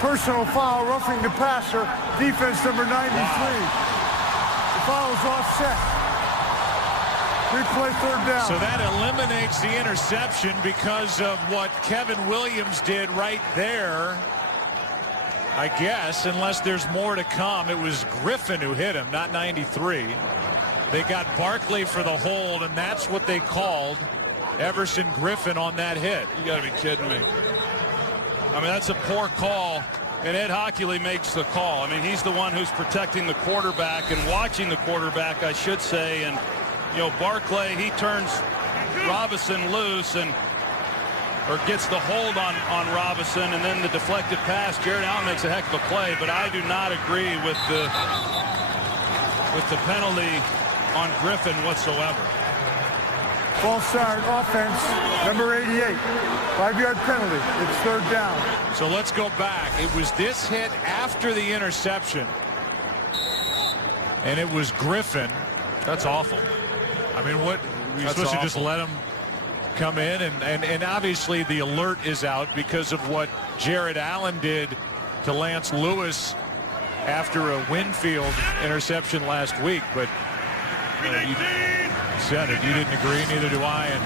personal foul, roughing the passer, defense number 93. The foul is offset. Replay, third down. So that eliminates the interception because of what Kevin Williams did right there. I guess, unless there's more to come. It was Griffin who hit him, not 93. They got Barkley for the hold, and that's what they called Everson Griffin on that hit. You got to be kidding me. I mean, that's a poor call, and Ed Hockley makes the call. I mean, he's the one who's protecting the quarterback and watching the quarterback, I should say. And, you know, Barkley, he turns Robinson loose and or gets the hold on Robinson, and then the deflected pass. Jared Allen makes a heck of a play, but I do not agree with the penalty on Griffin whatsoever. False start, offense, number 88. 5-yard penalty. It's third down. So let's go back. It was this hit after the interception, and it was Griffin. That's awful. I mean, what, we're That's supposed awful. to just let him come in, and obviously the alert is out because of what Jared Allen did to Lance Lewis after a Winfield interception last week. But you said it, you didn't agree, neither do I, and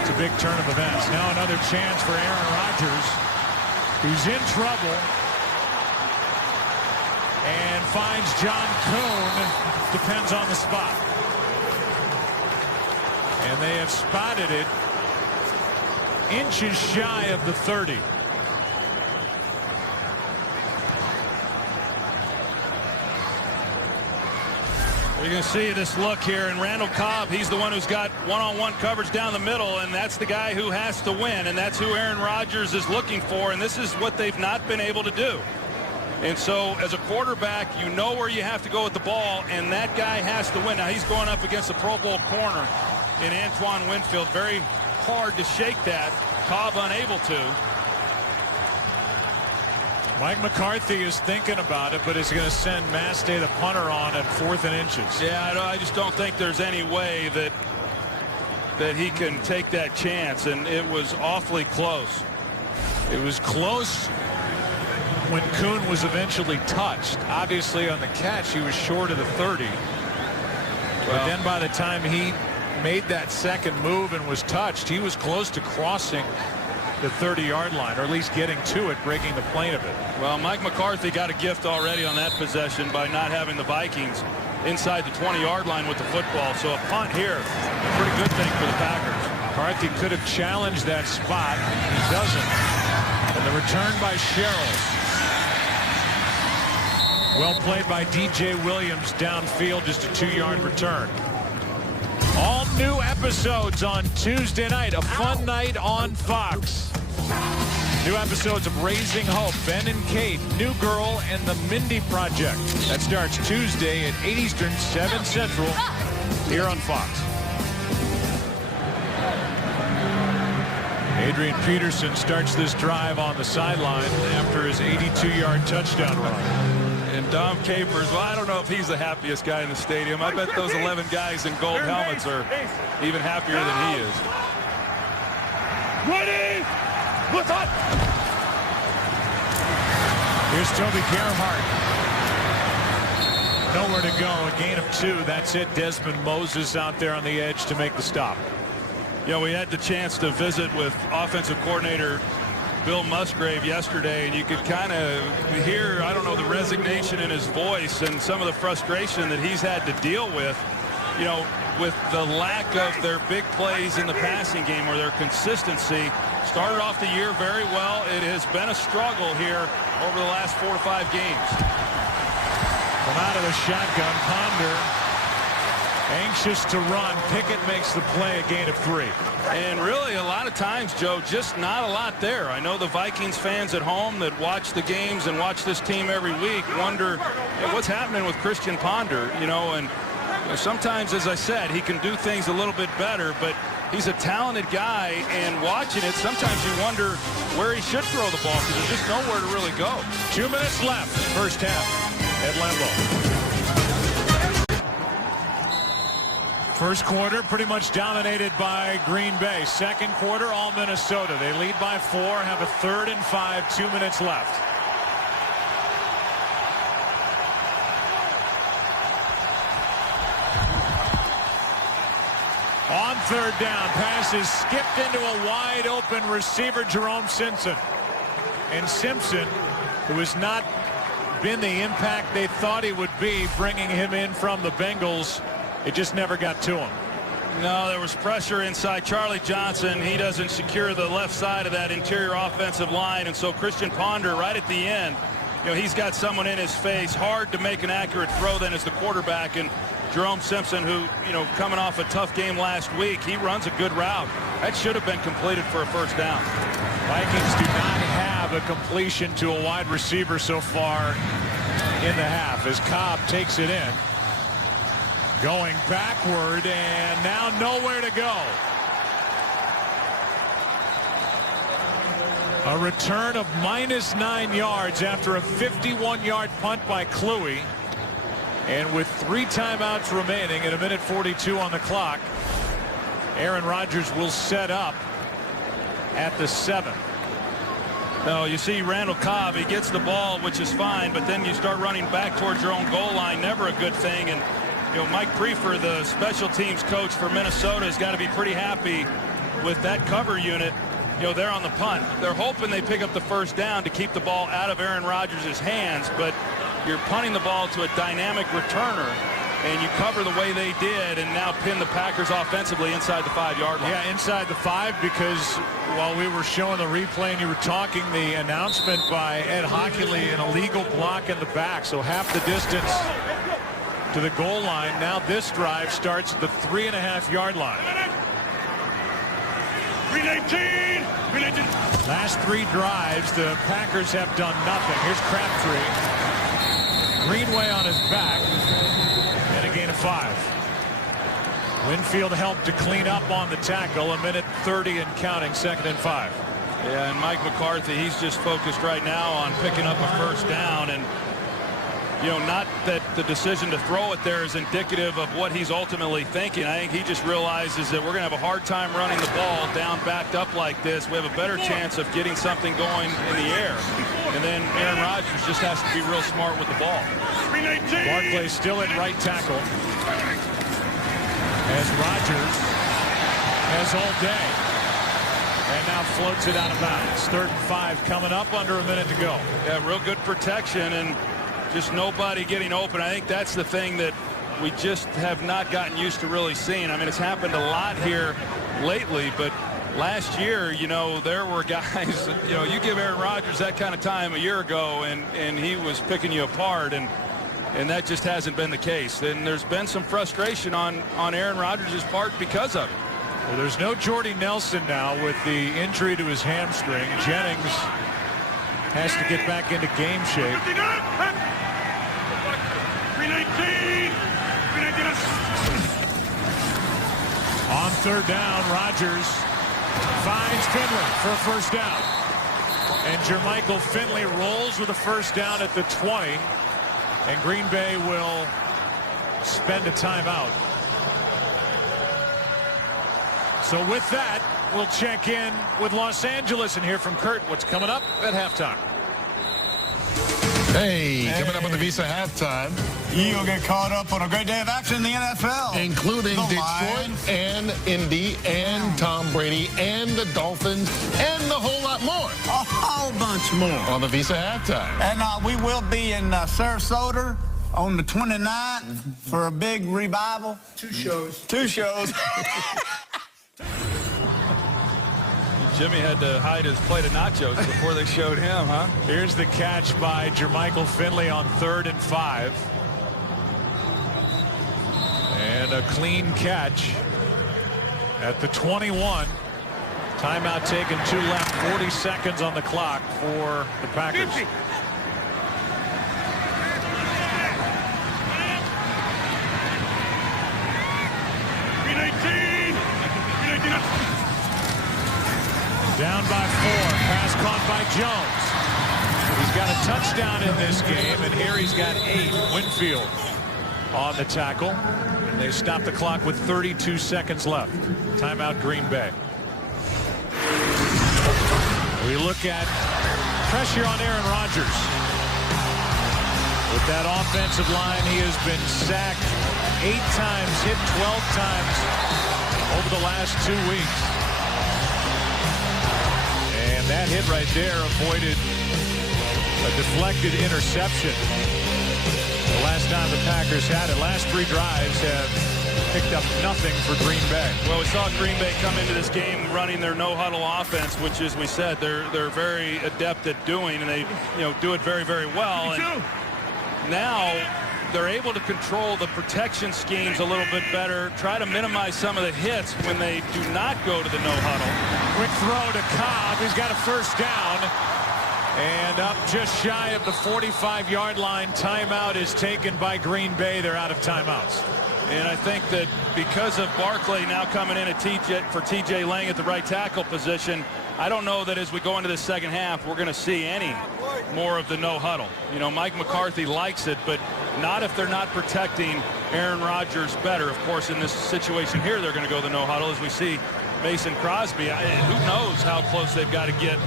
it's a big turn of events. Now another chance for Aaron Rodgers, who's in trouble and finds John Kuhn. Depends on the spot, and they have spotted it inches shy of the 30. You're going to see this look here, and Randall Cobb, he's the one who's got one-on-one coverage down the middle, and that's the guy who has to win, and that's who Aaron Rodgers is looking for, and this is what they've not been able to do. And so as a quarterback, you know where you have to go with the ball, and that guy has to win. Now he's going up against a Pro Bowl corner in Antoine Winfield. Very hard to shake that. Cobb unable to. Mike McCarthy is thinking about it, but is going to send Mastay, the punter, on at 4th and inches. Yeah, I just don't think there's any way that he can take that chance, and it was awfully close. It was close when Kuhn was eventually touched. Obviously on the catch he was short of the 30. But then by the time he made that second move and was touched, he was close to crossing the 30-yard line, or at least getting to it, breaking the plane of it. Well, Mike McCarthy got a gift already on that possession by not having the Vikings inside the 20-yard line with the football. So a punt here, a pretty good thing for the Packers. McCarthy could have challenged that spot. He doesn't. And the return by Sherrill. Well played by DJ Williams downfield, just a 2-yard return. All new episodes on Tuesday night, a fun night on Fox. New episodes of Raising Hope, Ben and Kate, New Girl, and The Mindy Project. That starts Tuesday at 8 Eastern, 7 Central, here on Fox. Adrian Peterson starts this drive on the sideline after his 82-yard touchdown run. And Dom Capers, well, I don't know if he's the happiest guy in the stadium. I bet those 11 guys in gold helmets are even happier than he is. Ready? What's up? Here's Toby Gerhart. Nowhere to go. A gain of 2. That's it. Desmond Moses out there on the edge to make the stop. You know, we had the chance to visit with offensive coordinator Bill Musgrave yesterday, and you could kind of hear, I don't know, the resignation in his voice and some of the frustration that he's had to deal with, you know, with the lack of their big plays in the passing game or their consistency. Started off the year very well. It has been a struggle here over the last 4 or 5 games. From out of the shotgun, Ponder anxious to run. Pickett makes the play, a gain of 3. And really, a lot of times, Joe, just not a lot there. I know the Vikings fans at home that watch the games and watch this team every week wonder, hey, what's happening with Christian Ponder, you know, and sometimes, as I said, he can do things a little bit better, but he's a talented guy, and watching it, sometimes you wonder where he should throw the ball because there's just nowhere to really go. 2 minutes left, first half at Lambeau. First quarter pretty much dominated by Green Bay. Second quarter, all Minnesota. They lead by 4, have a 3rd and 5, 2 minutes left. On 3rd down, pass is skipped into a wide open receiver, Jerome Simpson. And Simpson, who has not been the impact they thought he would be, bringing him in from the Bengals, it just never got to him. No, there was pressure inside. Charlie Johnson, he doesn't secure the left side of that interior offensive line, and so Christian Ponder right at the end, you know, he's got someone in his face. Hard to make an accurate throw then as the quarterback, and Jerome Simpson, who, you know, coming off a tough game last week, he runs a good route. That should have been completed for a first down. Vikings do not have a completion to a wide receiver so far in the half as Cobb takes it in. Going backward and now nowhere to go. A return of -9 yards after a 51-yard punt by Kluwe. And with 3 timeouts remaining and 1:42 on the clock, Aaron Rodgers will set up at the 7. No, you see Randall Cobb, he gets the ball, which is fine, but then you start running back towards your own goal line, never a good thing. And you know, Mike Prefer, the special teams coach for Minnesota, has got to be pretty happy with that cover unit. You know, they're on the punt. They're hoping they pick up the first down to keep the ball out of Aaron Rodgers' hands, but you're punting the ball to a dynamic returner, and you cover the way they did and now pin the Packers offensively inside the 5-yard line. Yeah, inside the 5, because while we were showing the replay and you were talking, the announcement by Ed Hockley, an illegal block in the back, so half the distance to the goal line. Now this drive starts at the 3.5-yard line. 319. Last 3 drives, the Packers have done nothing. Here's Crabtree. Greenway on his back, and a gain of 5. Winfield helped to clean up on the tackle. 1:30 and counting, 2nd and 5. Yeah, and Mike McCarthy, he's just focused right now on picking up a first down, and you know, not that the decision to throw it there is indicative of what he's ultimately thinking. I think he just realizes that we're going to have a hard time running the ball down backed up like this. We have a better chance of getting something going in the air. And then Aaron Rodgers just has to be real smart with the ball. Barclay still at right tackle as Rodgers has all day. And now floats it out of bounds. 3rd and 5 coming up, under a minute to go. Yeah, real good protection and just nobody getting open. I think that's the thing that we just have not gotten used to really seeing. I mean, it's happened a lot here lately, but last year, you know, there were guys, you know, you give Aaron Rodgers that kind of time a year ago and he was picking you apart, and that just hasn't been the case. And there's been some frustration on Aaron Rodgers' part because of it. Well, there's no Jordy Nelson now with the injury to his hamstring. Jennings has to get back into game shape. 319. On 3rd down, Rodgers finds Finley for a first down. And Jermichael Finley rolls with a first down at the 20. And Green Bay will spend a timeout. So with that, we'll check in with Los Angeles and hear from Kurt what's coming up at halftime. Hey, coming up on the Visa halftime. You'll get caught up on a great day of action in the NFL. Including The Detroit Lions. and Indy and Tom Brady and the Dolphins and a whole lot more. A whole bunch more. On the Visa halftime. And we will be in Sarasota on the 29th for a big revival. 2 shows. 2 shows. Jimmy had to hide his plate of nachos before they showed him, huh? Here's the catch by Jermichael Finley on 3rd and 5. And a clean catch at the 21. Timeout taken, 2 left, 40 seconds on the clock for the Packers. 50. Down by 4. Pass caught by Jones. He's got a touchdown in this game, and here he's got 8. Winfield on the tackle. They stop the clock with 32 seconds left. Timeout, Green Bay. We look at pressure on Aaron Rodgers. With that offensive line, he has been sacked 8 times, hit 12 times over the last 2 weeks. And that hit right there avoided a deflected interception. The last time the Packers had it, last 3 drives have picked up nothing for Green Bay. Well, we saw Green Bay come into this game running their no-huddle offense, which, as we said, they're very adept at doing, and they do it very, very well. And now they're able to control the protection schemes a little bit better, try to minimize some of the hits when they do not go to the no-huddle. Quick throw to Cobb. He's got a first down. And up just shy of the 45-yard line. Timeout is taken by Green Bay. They're out of timeouts. And I think that because of Barkley now coming in at TJ Lang at the right tackle position, I don't know that as we go into the second half, we're going to see any more of the no huddle. Mike McCarthy likes it, but not if they're not protecting Aaron Rodgers better. Of course, in this situation here, they're going to go the no huddle as we see Mason Crosby. Who knows how close they've got to get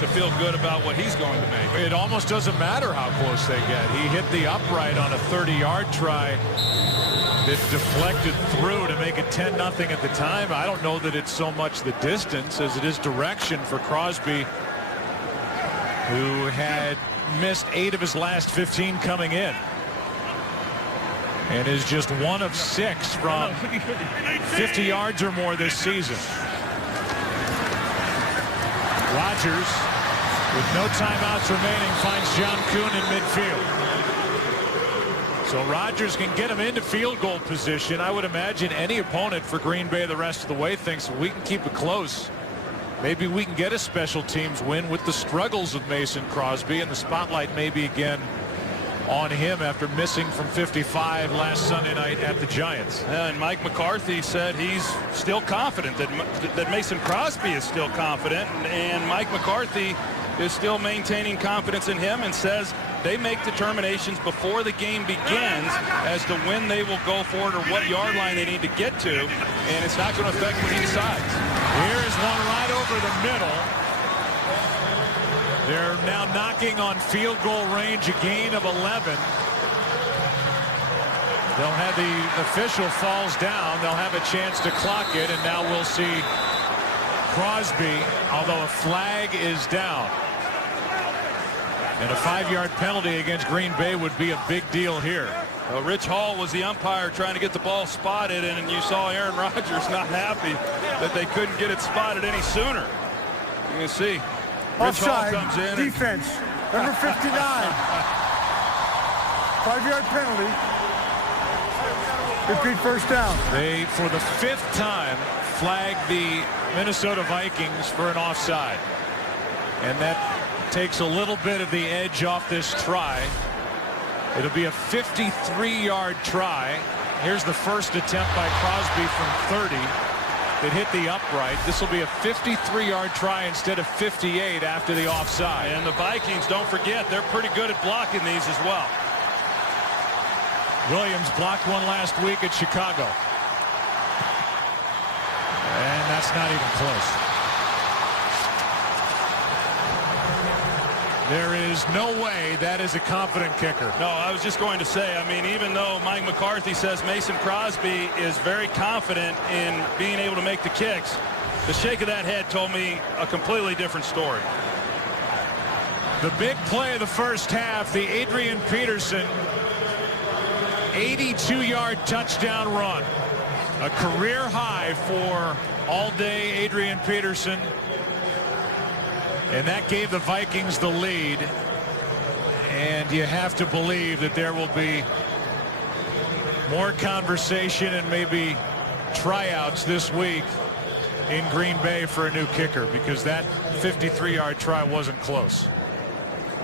to feel good about what he's going to make. It almost doesn't matter how close they get. He hit the upright on a 30-yard try that deflected through to make it 10-0 at the time. I don't know that it's so much the distance as it is direction for Crosby, who had missed 8 of his last 15 coming in, and is just 1 of 6 from 50 yards or more this season. Rodgers, with no timeouts remaining, finds John Kuhn in midfield. So Rodgers can get him into field goal position. I would imagine any opponent for Green Bay the rest of the way thinks we can keep it close. Maybe we can get a special teams win with the struggles of Mason Crosby, and the spotlight maybe again on him after missing from 55 last Sunday night at the Giants. And Mike McCarthy said he's still confident, that Mason Crosby is still confident, and Mike McCarthy is still maintaining confidence in him and says they make determinations before the game begins as to when they will go for it or what yard line they need to get to, and it's not going to affect what he decides. Here is one right over the middle. They're now knocking on field goal range, a gain of 11. They'll have the official falls down. They'll have a chance to clock it, and now we'll see Crosby, although a flag is down. And a 5-yard penalty against Green Bay would be a big deal here. Well, Rich Hall was the umpire trying to get the ball spotted, and you saw Aaron Rodgers not happy that they couldn't get it spotted any sooner. You can see Rich Hall comes in. Defense, number 59. 5-yard penalty. Repeat first down. They, for the 5th time, flagged the Minnesota Vikings for an offside. And that takes a little bit of the edge off this try. It'll be a 53-yard try. Here's the first attempt by Crosby from 30 that hit the upright. This will be a 53-yard try instead of 58 after the offside. And the Vikings, don't forget, they're pretty good at blocking these as well. Williams blocked one last week at Chicago. And that's not even close. There is no way that is a confident kicker. No, I was just going to say, I mean, even though Mike McCarthy says Mason Crosby is very confident in being able to make the kicks, the shake of that head told me a completely different story. The big play of the first half, the Adrian Peterson 82-yard touchdown run. A career high for all-day Adrian Peterson. And that gave the Vikings the lead. And you have to believe that there will be more conversation and maybe tryouts this week in Green Bay for a new kicker, because that 53-yard try wasn't close.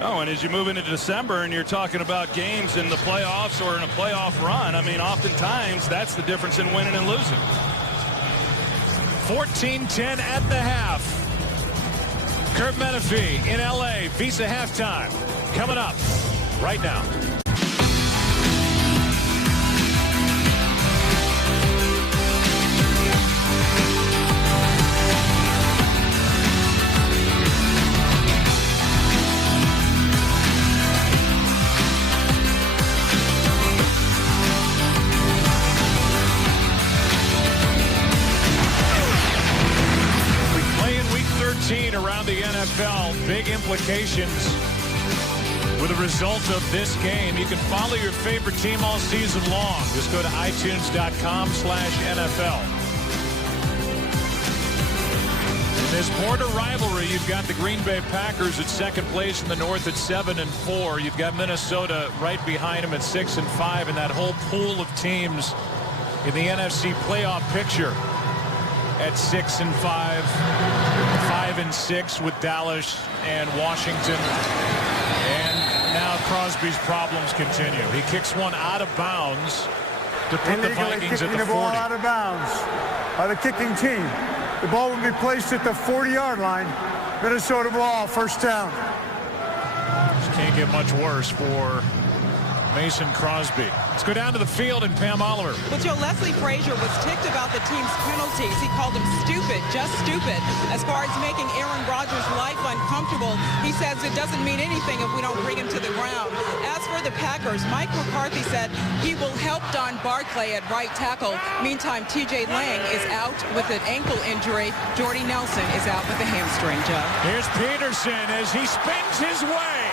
Oh, and as you move into December and you're talking about games in the playoffs or in a playoff run, I mean, oftentimes that's the difference in winning and losing. 14-10 at the half. Kurt Menefee in L.A. Visa halftime coming up right now. NFL. Big implications with the result of this game. You can follow your favorite team all season long. Just go to itunes.com/NFL. In this border rivalry, you've got the Green Bay Packers at second place in the North at 7-4. You've got Minnesota right behind them at 6-5, and that whole pool of teams in the NFC playoff picture at 6-5, 5-6 with Dallas and Washington. And now Crosby's problems continue. He kicks one out of bounds to put the Vikings at the 40. Kicking the ball out of bounds by the kicking team. The ball will be placed at the 40-yard line. Minnesota ball, first down. Just can't get much worse for Mason Crosby. Let's go down to the field and Pam Oliver. Well, Joe, Leslie Frazier was ticked about the team's penalties. He called them stupid, just stupid. As far as making Aaron Rodgers' life uncomfortable, he says it doesn't mean anything if we don't bring him to the ground. As for the Packers, Mike McCarthy said he will help Don Barclay at right tackle. Meantime, TJ Lang is out with an ankle injury. Jordy Nelson is out with a hamstring, Joe. Here's Peterson as he spins his way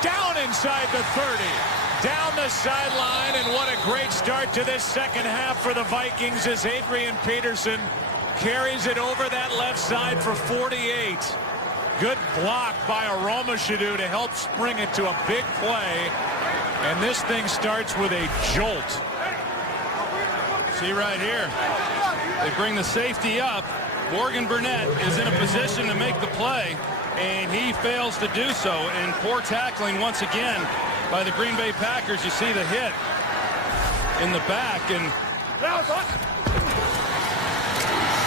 down inside the 30. Down the sideline, and what a great start to this second half for the Vikings as Adrian Peterson carries it over that left side for 48. Good block by Aroma Shadu to help spring it to a big play, and this thing starts with a jolt. See right here, they bring the safety up. Morgan Burnett is in a position to make the play, and he fails to do so, and poor tackling once again by the Green Bay Packers. You see the hit in the back, and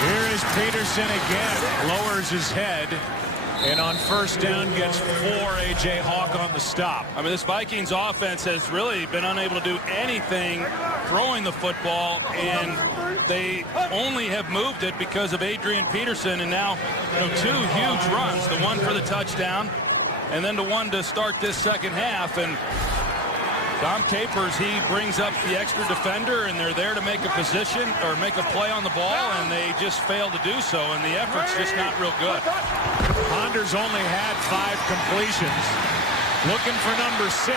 here is Peterson again. Lowers his head, and on first down gets 4. A.J. Hawk on the stop. I mean, this Vikings offense has really been unable to do anything throwing the football, and they only have moved it because of Adrian Peterson, and now 2 huge runs, the one for the touchdown and then the one to start this second half. And Dom Capers, he brings up the extra defender, and they're there to make a position or make a play on the ball, and they just fail to do so, and the effort's just not real good. Ponders only had 5 completions. Looking for number 6.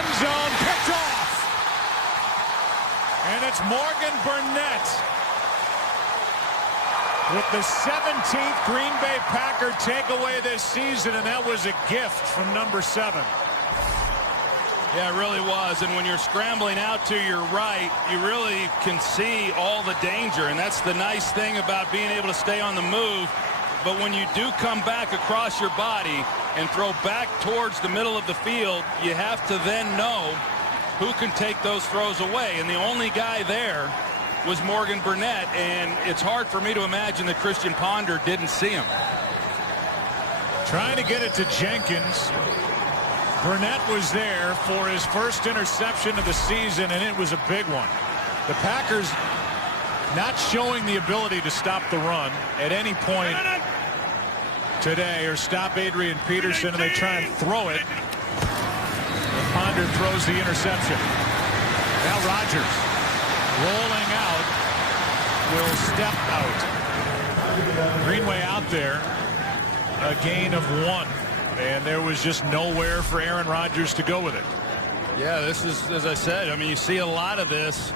End zone picked off. And it's Morgan Burnett with the 17th Green Bay Packer takeaway this season, and that was a gift from number 7. Yeah, it really was. And when you're scrambling out to your right, you really can see all the danger. And that's the nice thing about being able to stay on the move. But when you do come back across your body and throw back towards the middle of the field, you have to then know who can take those throws away. And the only guy there was Morgan Burnett. And it's hard for me to imagine that Christian Ponder didn't see him. Trying to get it to Jenkins. Burnett was there for his first interception of the season, and it was a big one. The Packers not showing the ability to stop the run at any point today or stop Adrian Peterson, and they try and throw it. And Ponder throws the interception. Now Rodgers rolling out, will step out. Greenway out there, a gain of 1. And there was just nowhere for Aaron Rodgers to go with it. Yeah, this is, as I said, I mean, you see a lot of this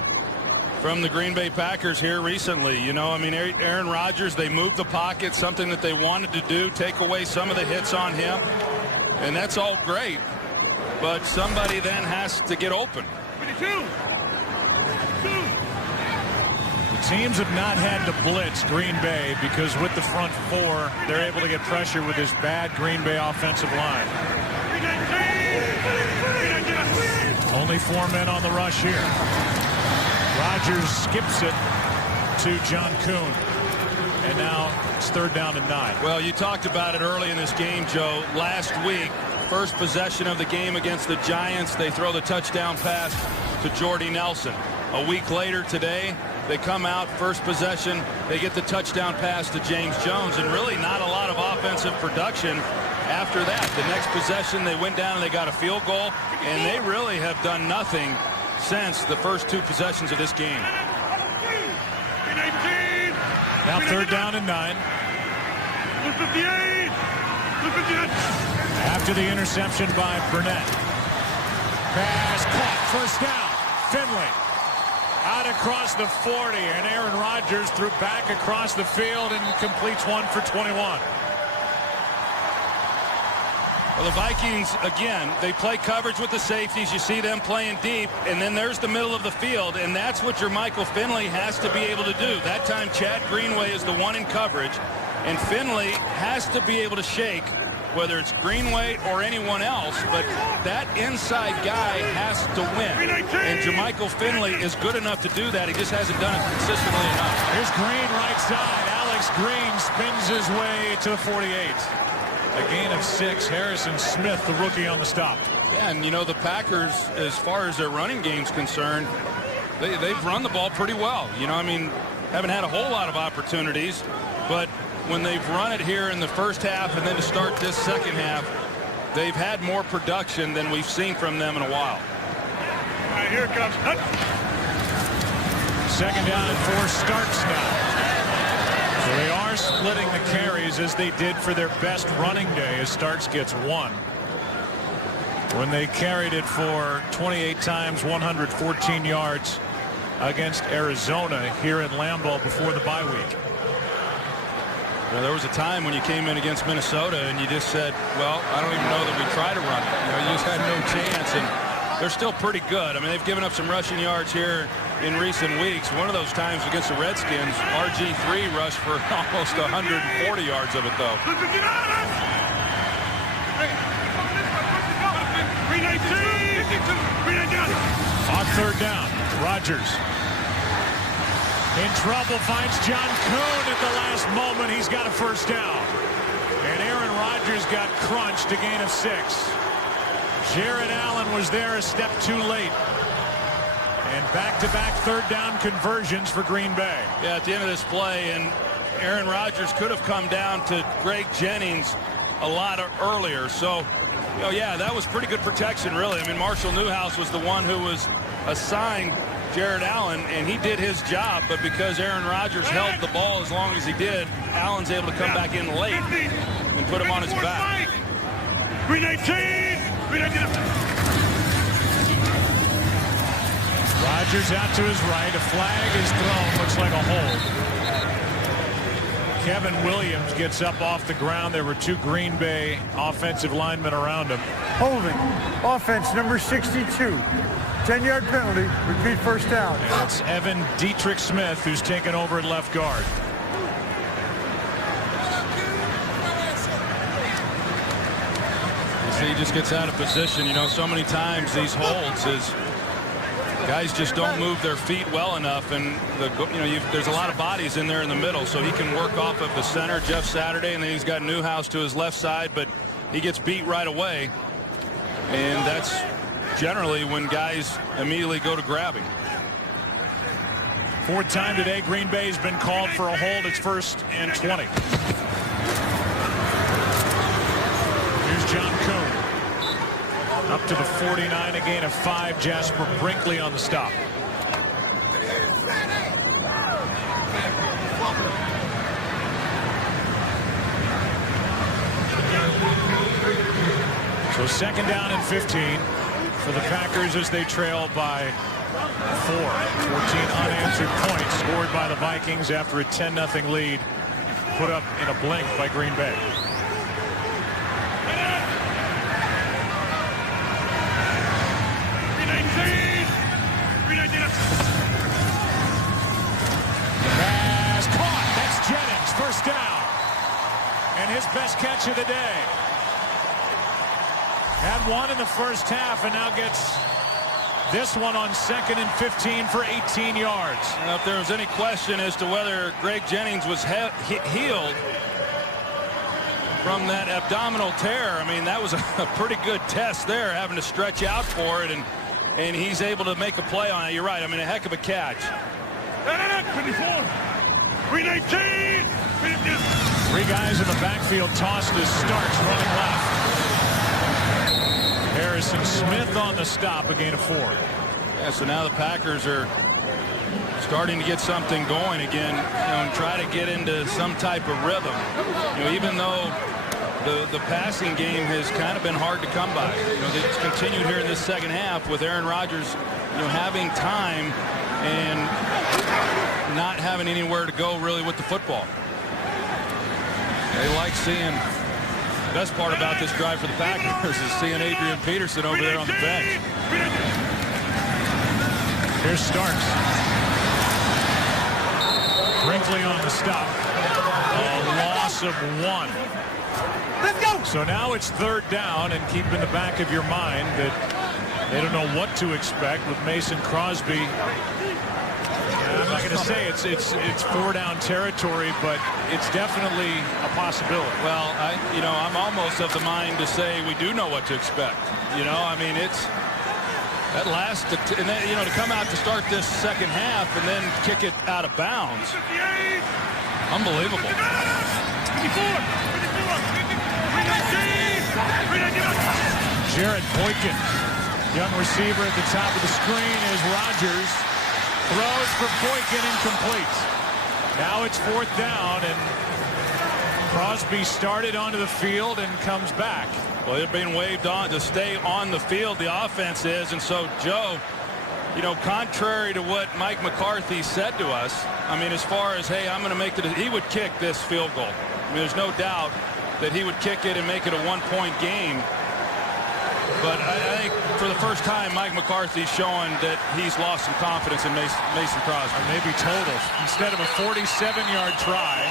from the Green Bay Packers here recently. You know, I mean, Aaron Rodgers, they moved the pocket, something that they wanted to do, take away some of the hits on him. And that's all great. But somebody then has to get open. Teams have not had to blitz Green Bay because with the front 4, they're able to get pressure with this bad Green Bay offensive line. Only 4 men on the rush here. Rodgers skips it to John Kuhn. And now it's 3rd down and 9. Well, you talked about it early in this game, Joe. Last week, first possession of the game against the Giants, they throw the touchdown pass to Jordy Nelson. A week later today, they come out, first possession, they get the touchdown pass to James Jones, and really not a lot of offensive production after that. The next possession, they went down and they got a field goal, and they really have done nothing since the first 2 possessions of this game. Now 3rd down and 9. 258. 258. After the interception by Burnett. Pass caught. First down. Finley. Out across the 40. And Aaron Rodgers threw back across the field and completes one for 21. Well, the Vikings, again, they play coverage with the safeties. You see them playing deep, and then there's the middle of the field, and that's what your Michael Finley has to be able to do. That time, Chad Greenway is the one in coverage, and Finley has to be able to shake, whether it's Greenway or anyone else, but that inside guy has to win. And Jermichael Finley is good enough to do that. He just hasn't done it consistently enough. Here's Green right side. Alex Green spins his way to the 48. A gain of 6. Harrison Smith, the rookie, on the stop. Yeah, and you know, the Packers, as far as their running game's concerned, they've run the ball pretty well. You know, I mean, haven't had a whole lot of opportunities, but when they've run it here in the first half and then to start this second half, they've had more production than we've seen from them in a while. All right, here it comes. Second down and 4 starts now. So they are splitting the carries as they did for their best running day, as Starks gets 1. When they carried it for 28 times, 114 yards against Arizona here in Lambeau before the bye week. Well, there was a time when you came in against Minnesota and you just said, well, I don't even know that we tried to run it. You know, you just had no chance, and they're still pretty good. I mean, they've given up some rushing yards here in recent weeks. One of those times against the Redskins, RG3 rushed for almost 140 yards of it, though. 319. On third down, Rodgers in trouble, finds John Kuhn at the last moment. He's got a first down. And Aaron Rodgers got crunched, a gain of 6. Jared Allen was there a step too late. And back-to-back third down conversions for Green Bay. Yeah, at the end of this play, and Aaron Rodgers could have come down to Greg Jennings a lot earlier. So, you know, yeah, that was pretty good protection, really. I mean, Marshall Newhouse was the one who was assigned Jared Allen, and he did his job, but because Aaron Rodgers held the ball as long as he did, Allen's able to come back in late and put him on his back. 319. 319. Rodgers out to his right. A flag is thrown. Looks like a hold. Kevin Williams gets up off the ground. There were 2 Green Bay offensive linemen around him. Holding. Offense number 62. 10-yard penalty. Repeat first down. And it's Evan Dietrich Smith who's taken over at left guard. You see, he just gets out of position. You know, so many times these holds is guys just don't move their feet well enough, and there's a lot of bodies in there in the middle, so he can work off of the center, Jeff Saturday, and then he's got Newhouse to his left side, but he gets beat right away, and that's generally when guys immediately go to grabbing. 4th time today, Green Bay's been called for a hold. It's 1st and 20. Here's John Kuhn. Up to the 49, a gain of 5. Jasper Brinkley on the stop. So second down and 15 for the Packers as they trail by 4. 14 unanswered points scored by the Vikings after a 10-0 lead put up in a blink by Green Bay. Pass caught. That's Jennings. First down. And his best catch of the day. Had 1 in the first half and now gets this one on 2nd and 15 for 18 yards. Now, if there was any question as to whether Greg Jennings was healed from that abdominal tear, I mean, that was a pretty good test there, having to stretch out for it, and he's able to make a play on it. You're right. I mean, a heck of a catch. 24. 319. 3 guys in the backfield tossed as Starks running left. Harrison Smith on the stop, a gain of 4. Yeah, so now the Packers are starting to get something going again, and try to get into some type of rhythm. Even though the passing game has kind of been hard to come by. It's continued here in this second half with Aaron Rodgers, having time and not having anywhere to go really with the football. They like seeing, the best part about this drive for the Packers is seeing Adrian Peterson over there on the bench. Here's Starks. Brinkley on the stop. A loss of 1. Let's go. So now it's 3rd down, and keep in the back of your mind that they don't know what to expect with Mason Crosby. I'm not going to say it's 4-down territory, but it's definitely a possibility. Well, I'm almost of the mind to say we do know what to expect. I mean, it's that last, and then, to come out to start this second half and then kick it out of bounds. Unbelievable. Jared Boykin, young receiver at the top of the screen, is Rodgers. Throws for Boykin, incomplete. Now it's 4th down, and Crosby started onto the field and comes back. Well, they're being waved on to stay on the field, the offense is, and so Joe, contrary to what Mike McCarthy said to us, I mean, as far as, hey, I'm going to make it, he would kick this field goal. I mean, there's no doubt that he would kick it and make it a 1-point game. But I think for the first time, Mike McCarthy's showing that he's lost some confidence in Mason Crosby. Or maybe total. Instead of a 47-yard try,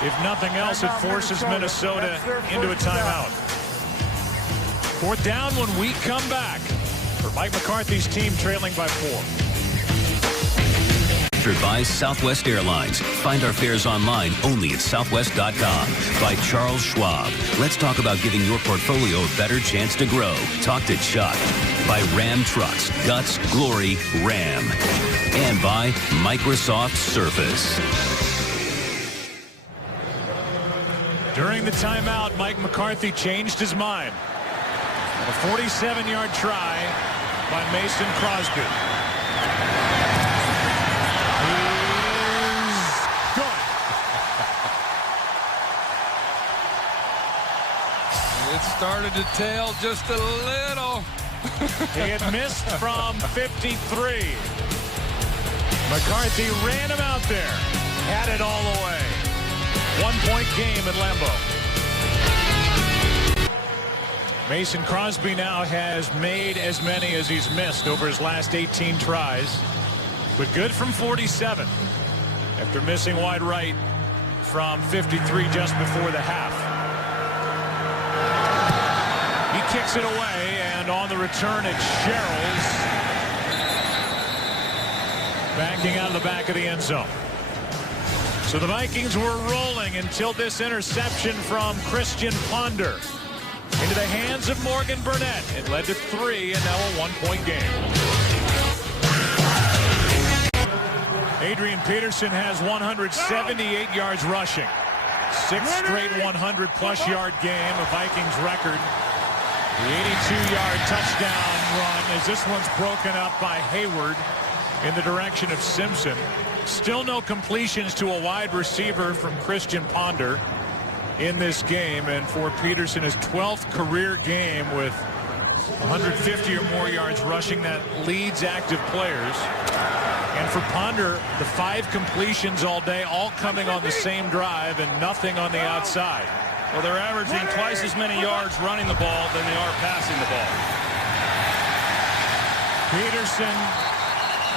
if nothing else, it forces Minnesota into a timeout. 4th down when we come back for Mike McCarthy's team trailing by 4. By Southwest Airlines. Find our fares online only at southwest.com. By Charles Schwab. Let's talk about giving your portfolio a better chance to grow. Talk to Chuck. By Ram Trucks. Guts, Glory, Ram. And by Microsoft Surface. During the timeout, Mike McCarthy changed his mind. A 47-yard try by Mason Crosby. It started to tail just a little. He had missed from 53. McCarthy ran him out there. Had it all the way. 1-point game at Lambeau. Mason Crosby now has made as many as he's missed over his last 18 tries. But good from 47. After missing wide right from 53 just before the half. He kicks it away, and on the return, it's Sherrills backing out of the back of the end zone. So the Vikings were rolling until this interception from Christian Ponder into the hands of Morgan Burnett. It led to 3, and now a 1-point game. Adrian Peterson has 178 yards rushing. 6th straight 100-plus yard game, a Vikings record. The 82-yard touchdown run as this one's broken up by Hayward in the direction of Simpson. Still no completions to a wide receiver from Christian Ponder in this game. And for Peterson, his 12th career game with 150 or more yards rushing, that leads active players. And for Ponder, the 5 completions all day, all coming on the same drive and nothing on the outside. Well, they're averaging twice as many yards running the ball than they are passing the ball. Peterson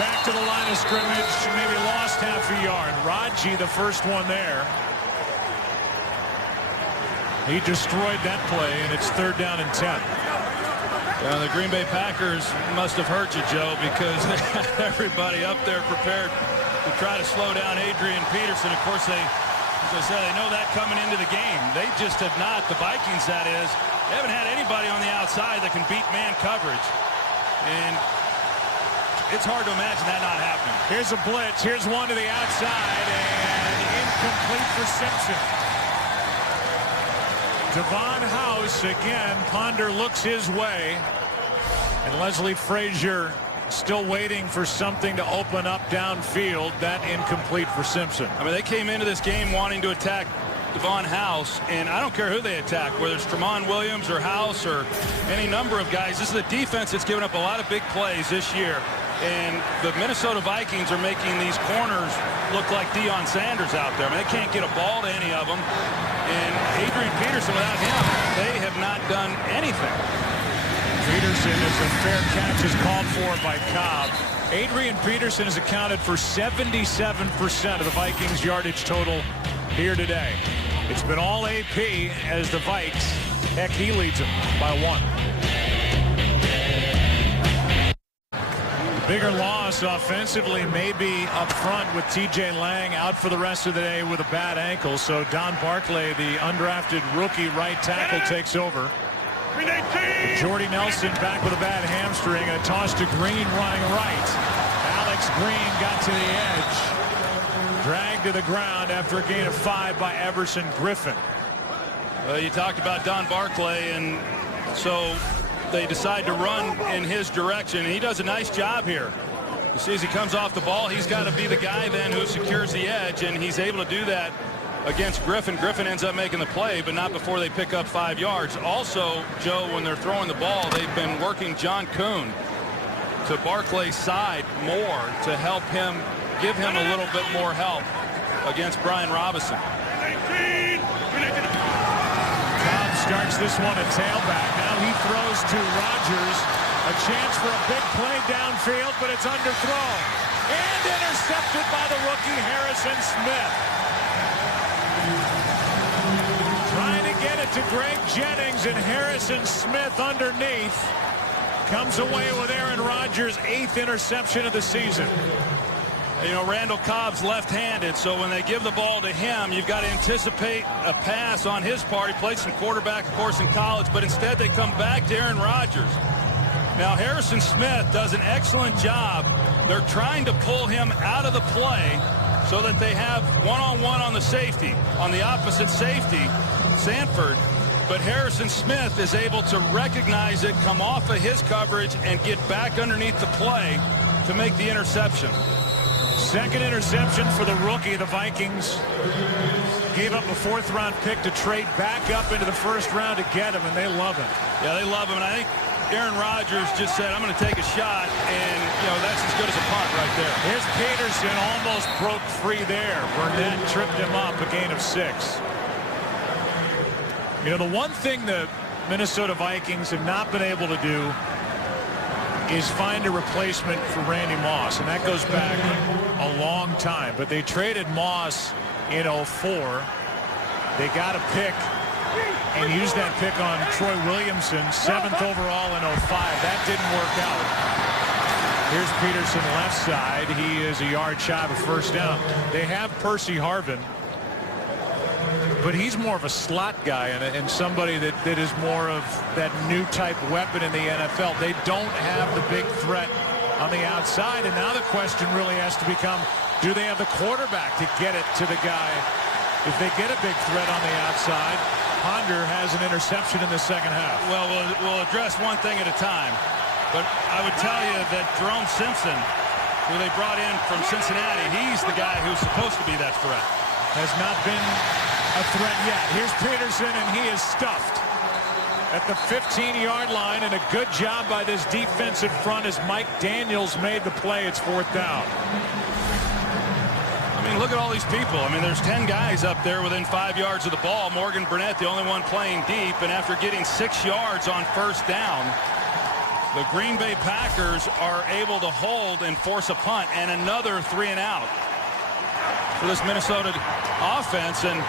back to the line of scrimmage, maybe lost half a yard. Raji, the first one there. He destroyed that play, and it's 3rd down and 10. The Green Bay Packers must have hurt you, Joe, because they had everybody up there prepared to try to slow down Adrian Peterson. Of course, as I said, they know that coming into the game. They just have not, the Vikings that is, they haven't had anybody on the outside that can beat man coverage. And it's hard to imagine that not happening. Here's a blitz. Here's one to the outside, and incomplete for Simpson. Devon House again. Ponder looks his way, and Leslie Frazier still waiting for something to open up downfield. That incomplete for Simpson. I mean, they came into this game wanting to attack Devon House, and I don't care who they attack, whether it's Tramon Williams or House or any number of guys. This is a defense that's given up a lot of big plays this year, and the Minnesota Vikings are making these corners look like Deion Sanders out there. I mean, they can't get a ball to any of them, and Adrian Peterson, without him, they have not done anything. Peterson, as a fair catch is called for by Cobb. Adrian Peterson has accounted for 77% of the Vikings yardage total here today. It's been all AP as the Vikes. Heck, he leads them by 1. The bigger loss offensively may be up front with TJ Lang out for the rest of the day with a bad ankle. So Don Barclay, the undrafted rookie right tackle, takes over. Jordy Nelson back with a bad hamstring, and a toss to Green running right. Alex Green got to the edge. Dragged to the ground after a gain of 5 by Everson Griffin. You talked about Don Barclay, and so they decide to run in his direction. He does a nice job here. You see, as he comes off the ball, he's got to be the guy then who secures the edge, and he's able to do that against Griffin. Griffin ends up making the play, but not before they pick up 5 yards. Also, Joe, when they're throwing the ball, they've been working John Kuhn to Barclay's side more to help him, give him a little bit more help against Brian Robinson. Cobb starts this one at tailback. Now he throws to Rodgers. A chance for a big play downfield, but it's underthrown. And intercepted by the rookie Harrison Smith. Trying to get it to Greg Jennings, and Harrison Smith underneath comes away with Aaron Rodgers' 8th interception of the season. You know, Randall Cobb's left-handed, so when they give the ball to him, you've got to anticipate a pass on his part. He played some quarterback, of course, in college, but instead they come back to Aaron Rodgers. Now, Harrison Smith does an excellent job. They're trying to pull him out of the play so that they have one-on-one on the safety, on the opposite safety, Sanford. But Harrison Smith is able to recognize it, come off of his coverage, and get back underneath the play to make the interception. Second interception for the rookie. The Vikings gave up a 4th-round pick to trade back up into the 1st round to get him, and they love him. Yeah, they love him, and I think Aaron Rodgers just said, I'm going to take a shot, and, you know, that's as good as a punt right there. Here's Peterson, almost broke free there. Burnett tripped him up, a gain of 6. You know, the one thing the Minnesota Vikings have not been able to do is find a replacement for Randy Moss, and that goes back a long time. But they traded Moss in 04. They got a pick and used that pick on Troy Williamson, 7th overall in 05. That didn't work out. Here's Peterson left side. He is a yard shy of a 1st down. They have Percy Harvin, but he's more of a slot guy and somebody that is more of that new type weapon in the NFL. They don't have the big threat on the outside, and now the question really has to become, do they have the quarterback to get it to the guy? If they get a big threat on the outside, Ponder has an interception in the 2nd half. Well, we'll address one thing at a time, but I would tell you that Jerome Simpson, who they brought in from Cincinnati, he's the guy who's supposed to be that threat. Has not been a threat yet. Here's Peterson, and he is stuffed at the 15-yard line, and a good job by this defensive front as Mike Daniels made the play. It's 4th down. I mean, look at all these people. I mean, there's 10 guys up there within 5 yards of the ball. Morgan Burnett, the only one playing deep, and after getting 6 yards on 1st down, the Green Bay Packers are able to hold and force a punt, and another 3-and-out for this Minnesota offense. And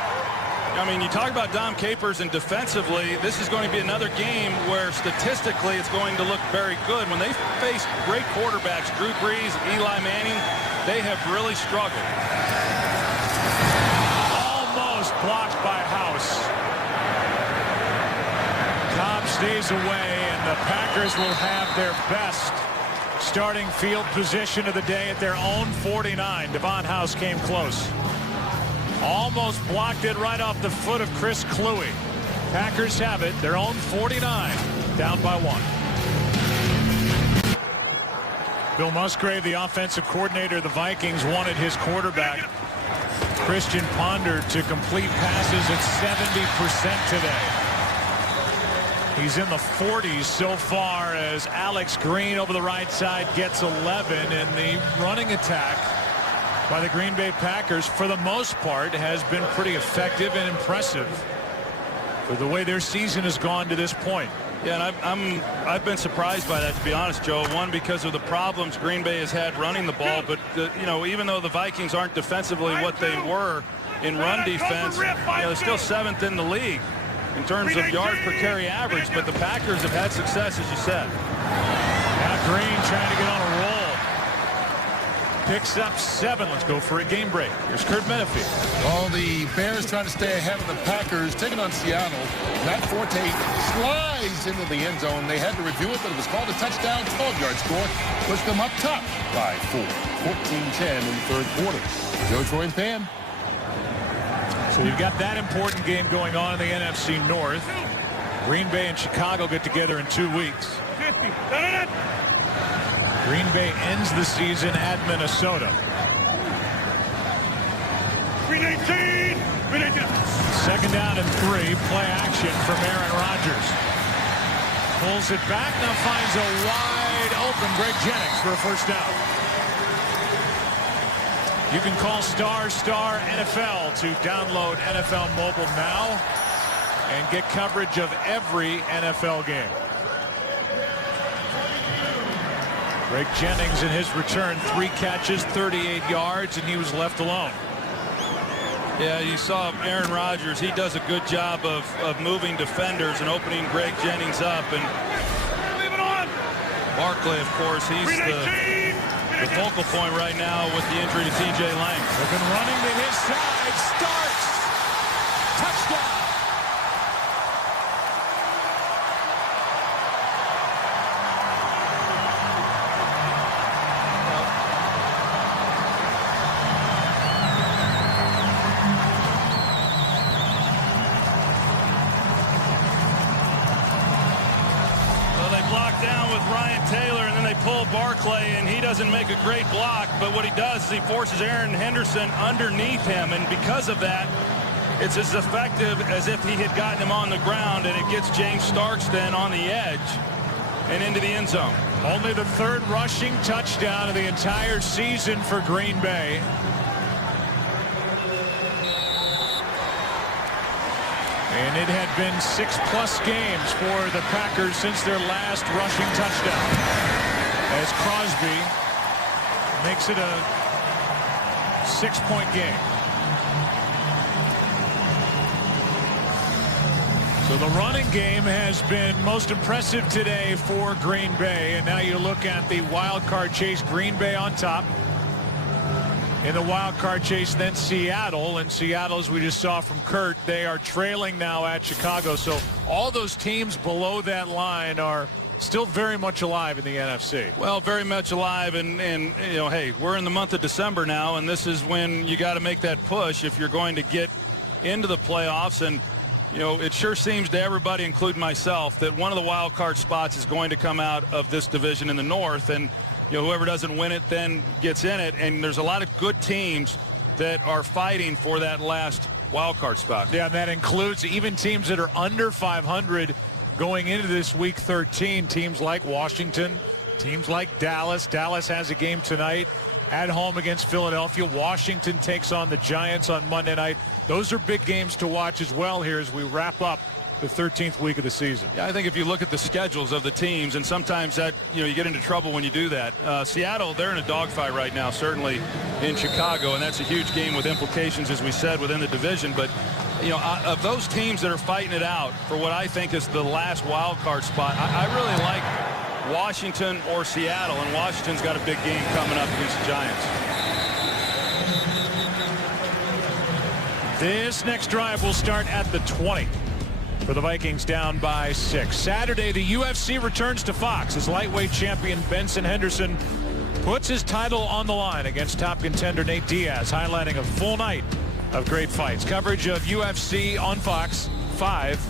I mean, you talk about Dom Capers, and defensively, this is going to be another game where statistically it's going to look very good. When they face great quarterbacks, Drew Brees, Eli Manning, they have really struggled. Almost blocked by House. Cobb stays away, and the Packers will have their best starting field position of the day at their own 49. Devon House came close. Almost blocked it right off the foot of Chris Kluwe. Packers have it, their own 49, down by 1. Bill Musgrave, the offensive coordinator of the Vikings, wanted his quarterback, Christian Ponder, to complete passes at 70% today. He's in the 40s so far as Alex Green over the right side gets 11, and the running attack by the Green Bay Packers, for the most part, has been pretty effective and impressive for the way their season has gone to this point. Yeah, and I've been surprised by that, to be honest, Joe. One, because of the problems Green Bay has had running the ball, but you know, even though the Vikings aren't defensively what they were in run defense, you know, they're still 7th in the league in terms of yards per carry average. But the Packers have had success, as you said. Now Green trying to get on a roll. Picks up 7. Let's go for a game break. Here's Kurt Menefee. Well, the Bears trying to stay ahead of the Packers, taking on Seattle. Matt Forte slides into the end zone. They had to review it, but it was called a touchdown, 12-yard score. Pushed them up top by 4. 14-10 in the third quarter. Joe, Troy, and Pam. So you've got that important game going on in the NFC North. Green Bay and Chicago get together in 2 weeks. Green Bay ends the season at Minnesota. Green 18. Green 18. Second down and 3. Play action from Aaron Rodgers. Pulls it back, now finds a wide open Greg Jennings for a first down. You can call ** NFL to download NFL Mobile now and get coverage of every NFL game. Greg Jennings in his return, 3 catches, 38 yards, and he was left alone. Yeah, you saw Aaron Rodgers. He does a good job of moving defenders and opening Greg Jennings up. And Barkley, of course, he's the focal point right now with the injury to T.J. Lang. They've been running to his side. Starks. Touchdown. Pull Barkley, and he doesn't make a great block, but what he does is he forces Aaron Henderson underneath him, and because of that, it's as effective as if he had gotten him on the ground, and it gets James Starks then on the edge and into the end zone. Only the 3rd rushing touchdown of the entire season for Green Bay. And it had been 6+ games for the Packers since their last rushing touchdown, as Crosby makes it a 6-point game. So the running game has been most impressive today for Green Bay. And now you look at the wild card chase, Green Bay on top. In the wild card chase, then Seattle. And Seattle, as we just saw from Kurt, they are trailing now at Chicago. So all those teams below that line are still very much alive in the NFC. Well, very much alive, and you know, hey, we're in the month of December now, and this is when you got to make that push if you're going to get into the playoffs. And you know, it sure seems to everybody, including myself, that one of the wild card spots is going to come out of this division in the North, and you know, whoever doesn't win it then gets in it. And there's a lot of good teams that are fighting for that last wild card spot. Yeah, and that includes even teams that are under 500 going into this week 13. Teams like Washington, teams like Dallas. Dallas has a game tonight at home against Philadelphia. Washington takes on the Giants on Monday night. Those are big games to watch as well here as we wrap up the 13th week of the season. Yeah, I think if you look at the schedules of the teams, and sometimes that, you know, you get into trouble when you do that. Seattle, they're in a dogfight right now, certainly in Chicago, and that's a huge game with implications, as we said, within the division. But you know, of those teams that are fighting it out for what I think is the last wild card spot, I really like Washington or Seattle, and Washington's got a big game coming up against the Giants. This next drive will start at the 20 for the Vikings, down by 6. Saturday, the UFC returns to Fox as lightweight champion Benson Henderson puts his title on the line against top contender Nate Diaz, highlighting a full night of great fights. Coverage of UFC on Fox 5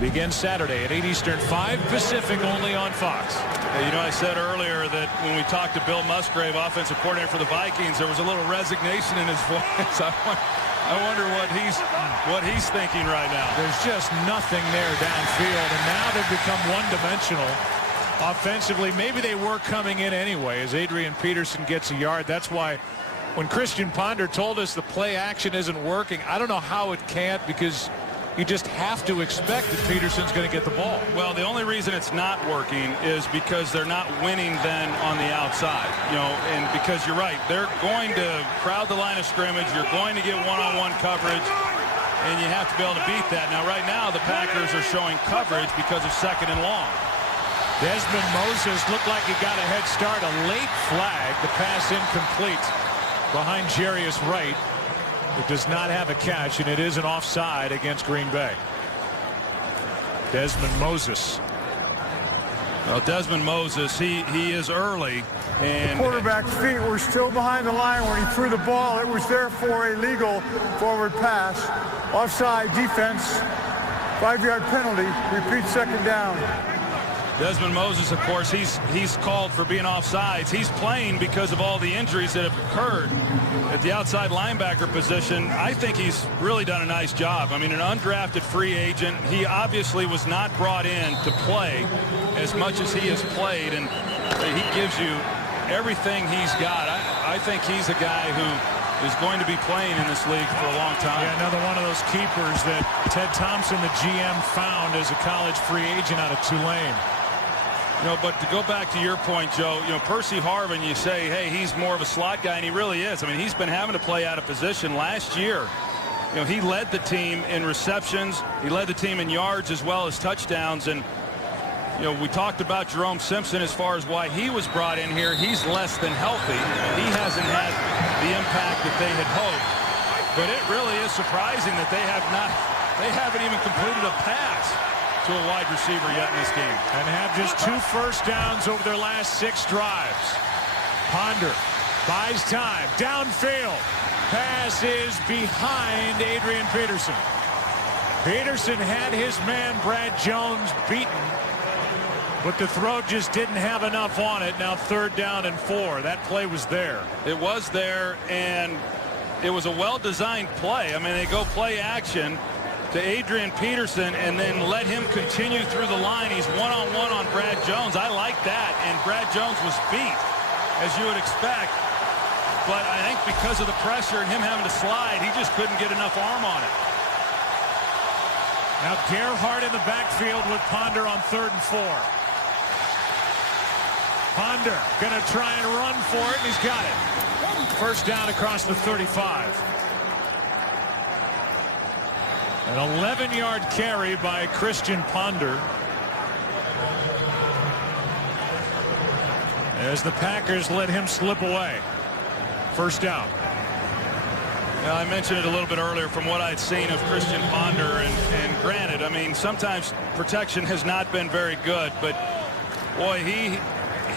Begins Saturday at 8 Eastern, 5 Pacific, only on Fox. Hey, you know, I said earlier that when we talked to Bill Musgrave, offensive coordinator for the Vikings, there was a little resignation in his voice. I wonder what he's thinking right now. There's just nothing there downfield, and now they've become one-dimensional offensively. Maybe they were coming in anyway as Adrian Peterson gets a yard. That's why when Christian Ponder told us the play action isn't working, I don't know how it can't, because you just have to expect that Peterson's going to get the ball. Well, the only reason it's not working is because they're not winning then on the outside. You know, and because you're right, they're going to crowd the line of scrimmage. You're going to get one-on-one coverage, and you have to be able to beat that. Now, right now, the Packers are showing coverage because of 2nd and long. Desmond Moses looked like he got a head start. A late flag. The pass incomplete behind Jarius Wright. It does not have a catch, and it is an offside against Green Bay. Desmond Moses. Well, Desmond Moses, he is early. And the quarterback's feet were still behind the line when he threw the ball. It was there for a legal forward pass. Offside defense. 5-yard penalty. Repeat 2nd down. Desmond Moses, of course, he's called for being offsides. He's playing because of all the injuries that have occurred at the outside linebacker position. I think he's really done a nice job. I mean, an undrafted free agent. He obviously was not brought in to play as much as he has played, and he gives you everything he's got. I think he's a guy who is going to be playing in this league for a long time. Yeah, another one of those keepers that Ted Thompson, the GM, found as a college free agent out of Tulane. You know, but to go back to your point, Joe, you know, Percy Harvin, you say, hey, he's more of a slot guy, and he really is. I mean, he's been having to play out of position. Last year, you know, he led the team in receptions. He led the team in yards as well as touchdowns. And, you know, we talked about Jerome Simpson as far as why he was brought in here. He's less than healthy. He hasn't had the impact that they had hoped. But it really is surprising that they haven't even completed a pass to a wide receiver yet in this game. And have just 2 first downs over their last 6 drives. Ponder buys time. Downfield. Pass is behind Adrian Peterson. Peterson had his man Brad Jones beaten, but the throw just didn't have enough on it. Now 3rd down and 4. That play was there. It was there, and it was a well-designed play. I mean, they go play action to Adrian Peterson and then let him continue through the line. He's one-on-one on Brad Jones. I like that, and Brad Jones was beat, as you would expect. But I think because of the pressure and him having to slide, he just couldn't get enough arm on it. Now Gerhardt in the backfield with Ponder on 3rd and 4. Ponder going to try and run for it, and he's got it. 1st down across the 35. An 11-yard carry by Christian Ponder as the Packers let him slip away. 1st down. Now, I mentioned it a little bit earlier from what I'd seen of Christian Ponder, and granted, I mean, sometimes protection has not been very good, but boy, he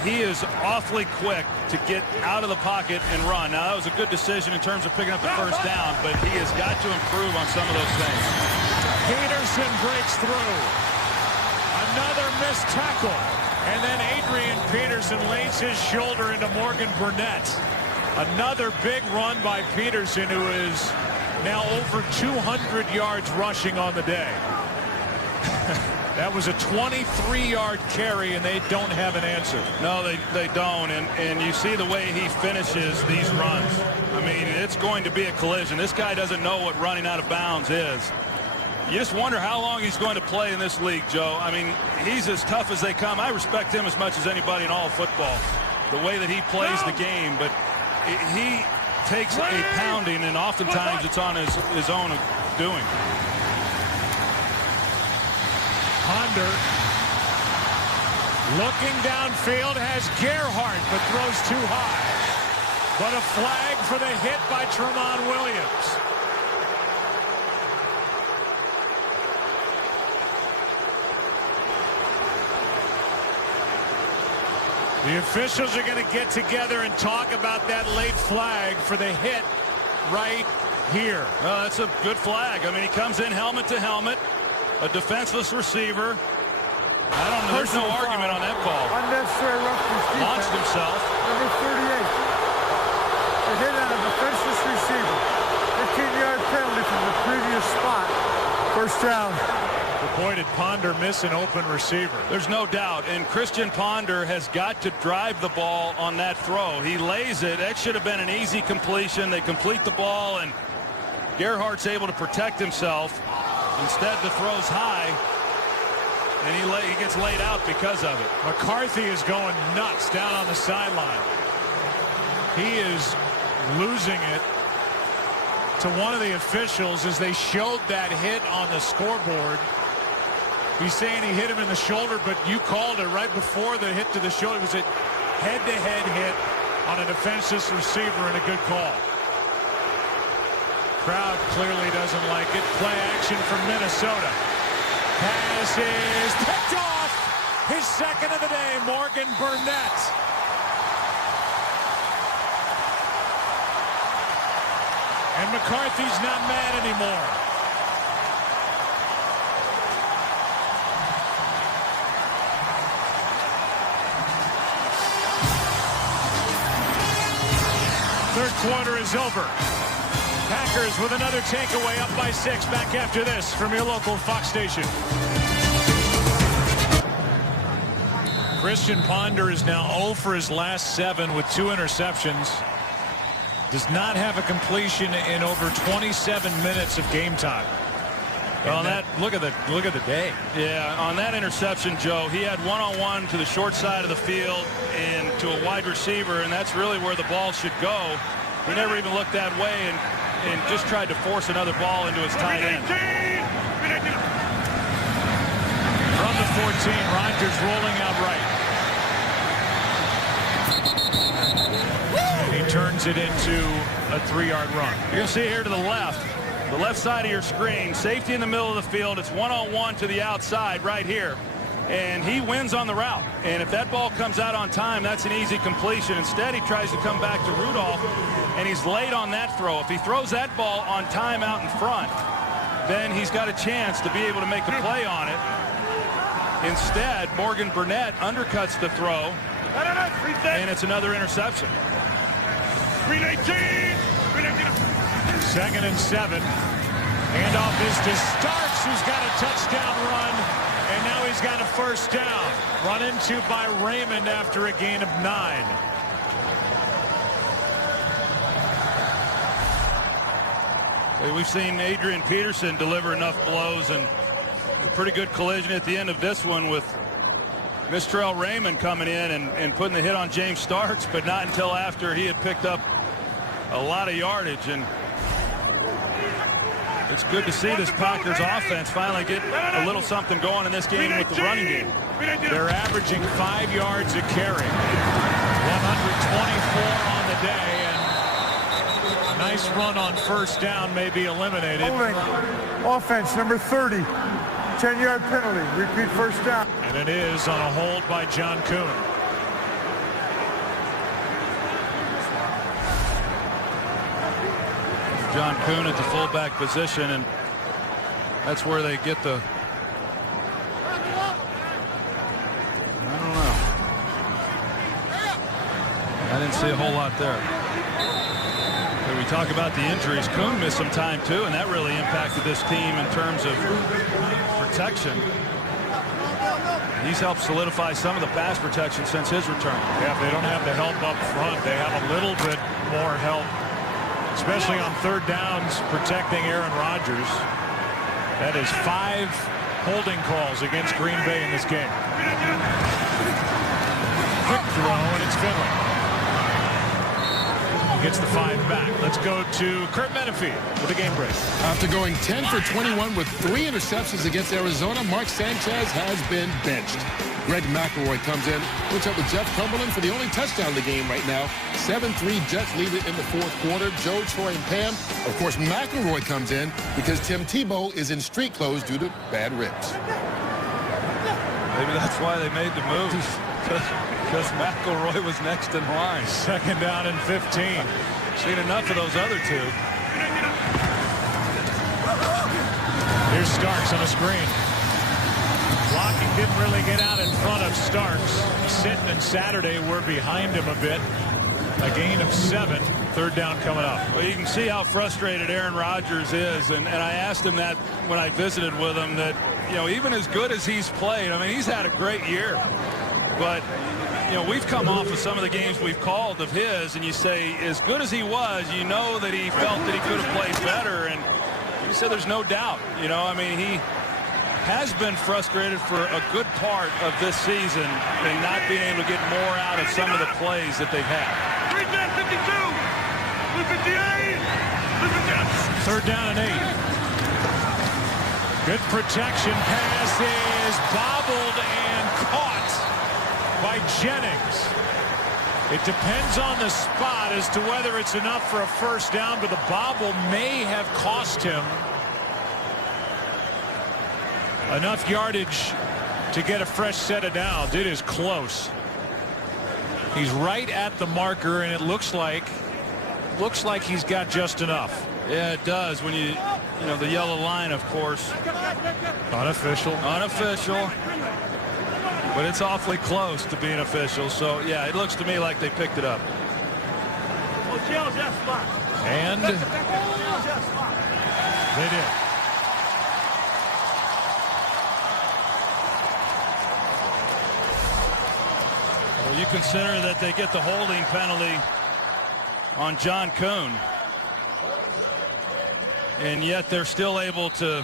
is awfully quick to get out of the pocket and run. Now, that was a good decision in terms of picking up the 1st down, but he has got to improve on some of those things. Peterson breaks through. Another missed tackle. And then Adrian Peterson lays his shoulder into Morgan Burnett. Another big run by Peterson, who is now over 200 yards rushing on the day. That was a 23-yard carry, and they don't have an answer. No, they don't, and you see the way he finishes these runs. I mean, it's going to be a collision. This guy doesn't know what running out of bounds is. You just wonder how long he's going to play in this league, Joe. I mean, he's as tough as they come. I respect him as much as anybody in all of football, the way that he plays the game, but he takes a pounding, and oftentimes it's on his own doing. Ponder looking downfield, has Gerhardt, but throws too high. But a flag for the hit by Tramon Williams. The officials are going to get together and talk about that late flag for the hit right here. Well, that's a good flag. I mean, he comes in helmet to helmet. A defenseless receiver. I don't know. There's no argument on that call. Unnecessary roughness defense. Launched himself. Number 38. A hit on a defenseless receiver. 15-yard penalty from the previous spot. First down. Boy, did Ponder miss an open receiver. There's no doubt. And Christian Ponder has got to drive the ball on that throw. He lays it. That should have been an easy completion. They complete the ball, and Gerhardt's able to protect himself. Instead, the throw's high, and he gets laid out because of it. McCarthy is going nuts down on the sideline. He is losing it to one of the officials as they showed that hit on the scoreboard. He's saying he hit him in the shoulder, but you called it right before the hit to the shoulder. It was a head-to-head hit on a defenseless receiver, and a good call. Crowd clearly doesn't like it. Play action from Minnesota. Pass is picked off. His second of the day, Morgan Burnett. And McCarthy's not mad anymore. Third quarter is over. Packers with another takeaway, up by 6. Back after this from your local Fox station. Christian Ponder is now 0 for his last 7 with 2 interceptions. Does not have a completion in over 27 minutes of game time. On that, look at the day. Yeah, on that interception, Joe, he had one-on-one to the short side of the field and to a wide receiver, and that's really where the ball should go. He never even looked that way and just tried to force another ball into his tight end. From the 14, Rodgers rolling out right. And he turns it into a 3-yard run. You're going to see here to the left side of your screen, safety in the middle of the field. It's one-on-one to the outside right here. And he wins on the route. And if that ball comes out on time, that's an easy completion. Instead, he tries to come back to Rudolph, and he's late on that throw. If he throws that ball on time out in front, then he's got a chance to be able to make a play on it. Instead, Morgan Burnett undercuts the throw, and it's another interception. 2nd and 7. Handoff is to Starks, who's got a touchdown run, and now he's got a first down. Run into by Raymond after a gain of 9. We've seen Adrian Peterson deliver enough blows, and a pretty good collision at the end of this one with Mistrell Raymond coming in and putting the hit on James Starks, but not until after he had picked up a lot of yardage. And it's good to see this Packers offense finally get a little something going in this game with the running game. They're averaging 5 yards a carry. 124 on the day, and a nice run on first down may be eliminated. Holding offense, number 30. 10-yard penalty. Repeat first down. And it is on a hold by John Kuhn. John Kuhn at the fullback position, and that's where they get the... I don't know. I didn't see a whole lot there. When we talk about the injuries, Kuhn missed some time too, and that really impacted this team in terms of protection. He's helped solidify some of the pass protection since his return. Yeah, if they don't have the help up front, they have a little bit more help, especially on third downs, protecting Aaron Rodgers. That is 5 holding calls against Green Bay in this game. Quick throw, and it's Finley. Gets the 5 back. Let's go to Kurt Menefee with the game break. After going 10 for 21 with 3 interceptions against Arizona, Mark Sanchez has been benched. Greg McElroy comes in, puts up with Jeff Cumberland for the only touchdown of the game right now. 7-3 Jets lead it in the fourth quarter. Joe, Troy, and Pam. Of course, McElroy comes in because Tim Tebow is in street clothes due to bad ribs. Maybe that's why they made the move. Because McElroy was next in line. 2nd down and 15. Seen enough of those other 2. Here's Starks on a screen. blocking didn't really get out in front of Starks. Sitton and Saturday were behind him a bit. A gain of 7. Third down coming up. Well, you can see how frustrated Aaron Rodgers is, and I asked him that when I visited with him, that, you know, even as good as he's played, I mean, he's had a great year, but, you know, we've come off of some of the games we've called of his, and you say, as good as he was, you know that he felt that he could have played better, and he said there's no doubt. You know, I mean, he has been frustrated for a good part of this season in not being able to get more out of some of the plays that they've had. 3rd down and 8. Good protection. Pass is bobbled and caught by Jennings. It depends on the spot as to whether it's enough for a first down, but the bobble may have cost him enough yardage to get a fresh set of downs. It is close. He's right at the marker, and it looks like he's got just enough. Yeah, it does. When you know, the yellow line, of course. Unofficial. But it's awfully close to being official. So, yeah, it looks to me like they picked it up. And they did. Well, you consider that they get the holding penalty on John Kuhn, and yet they're still able to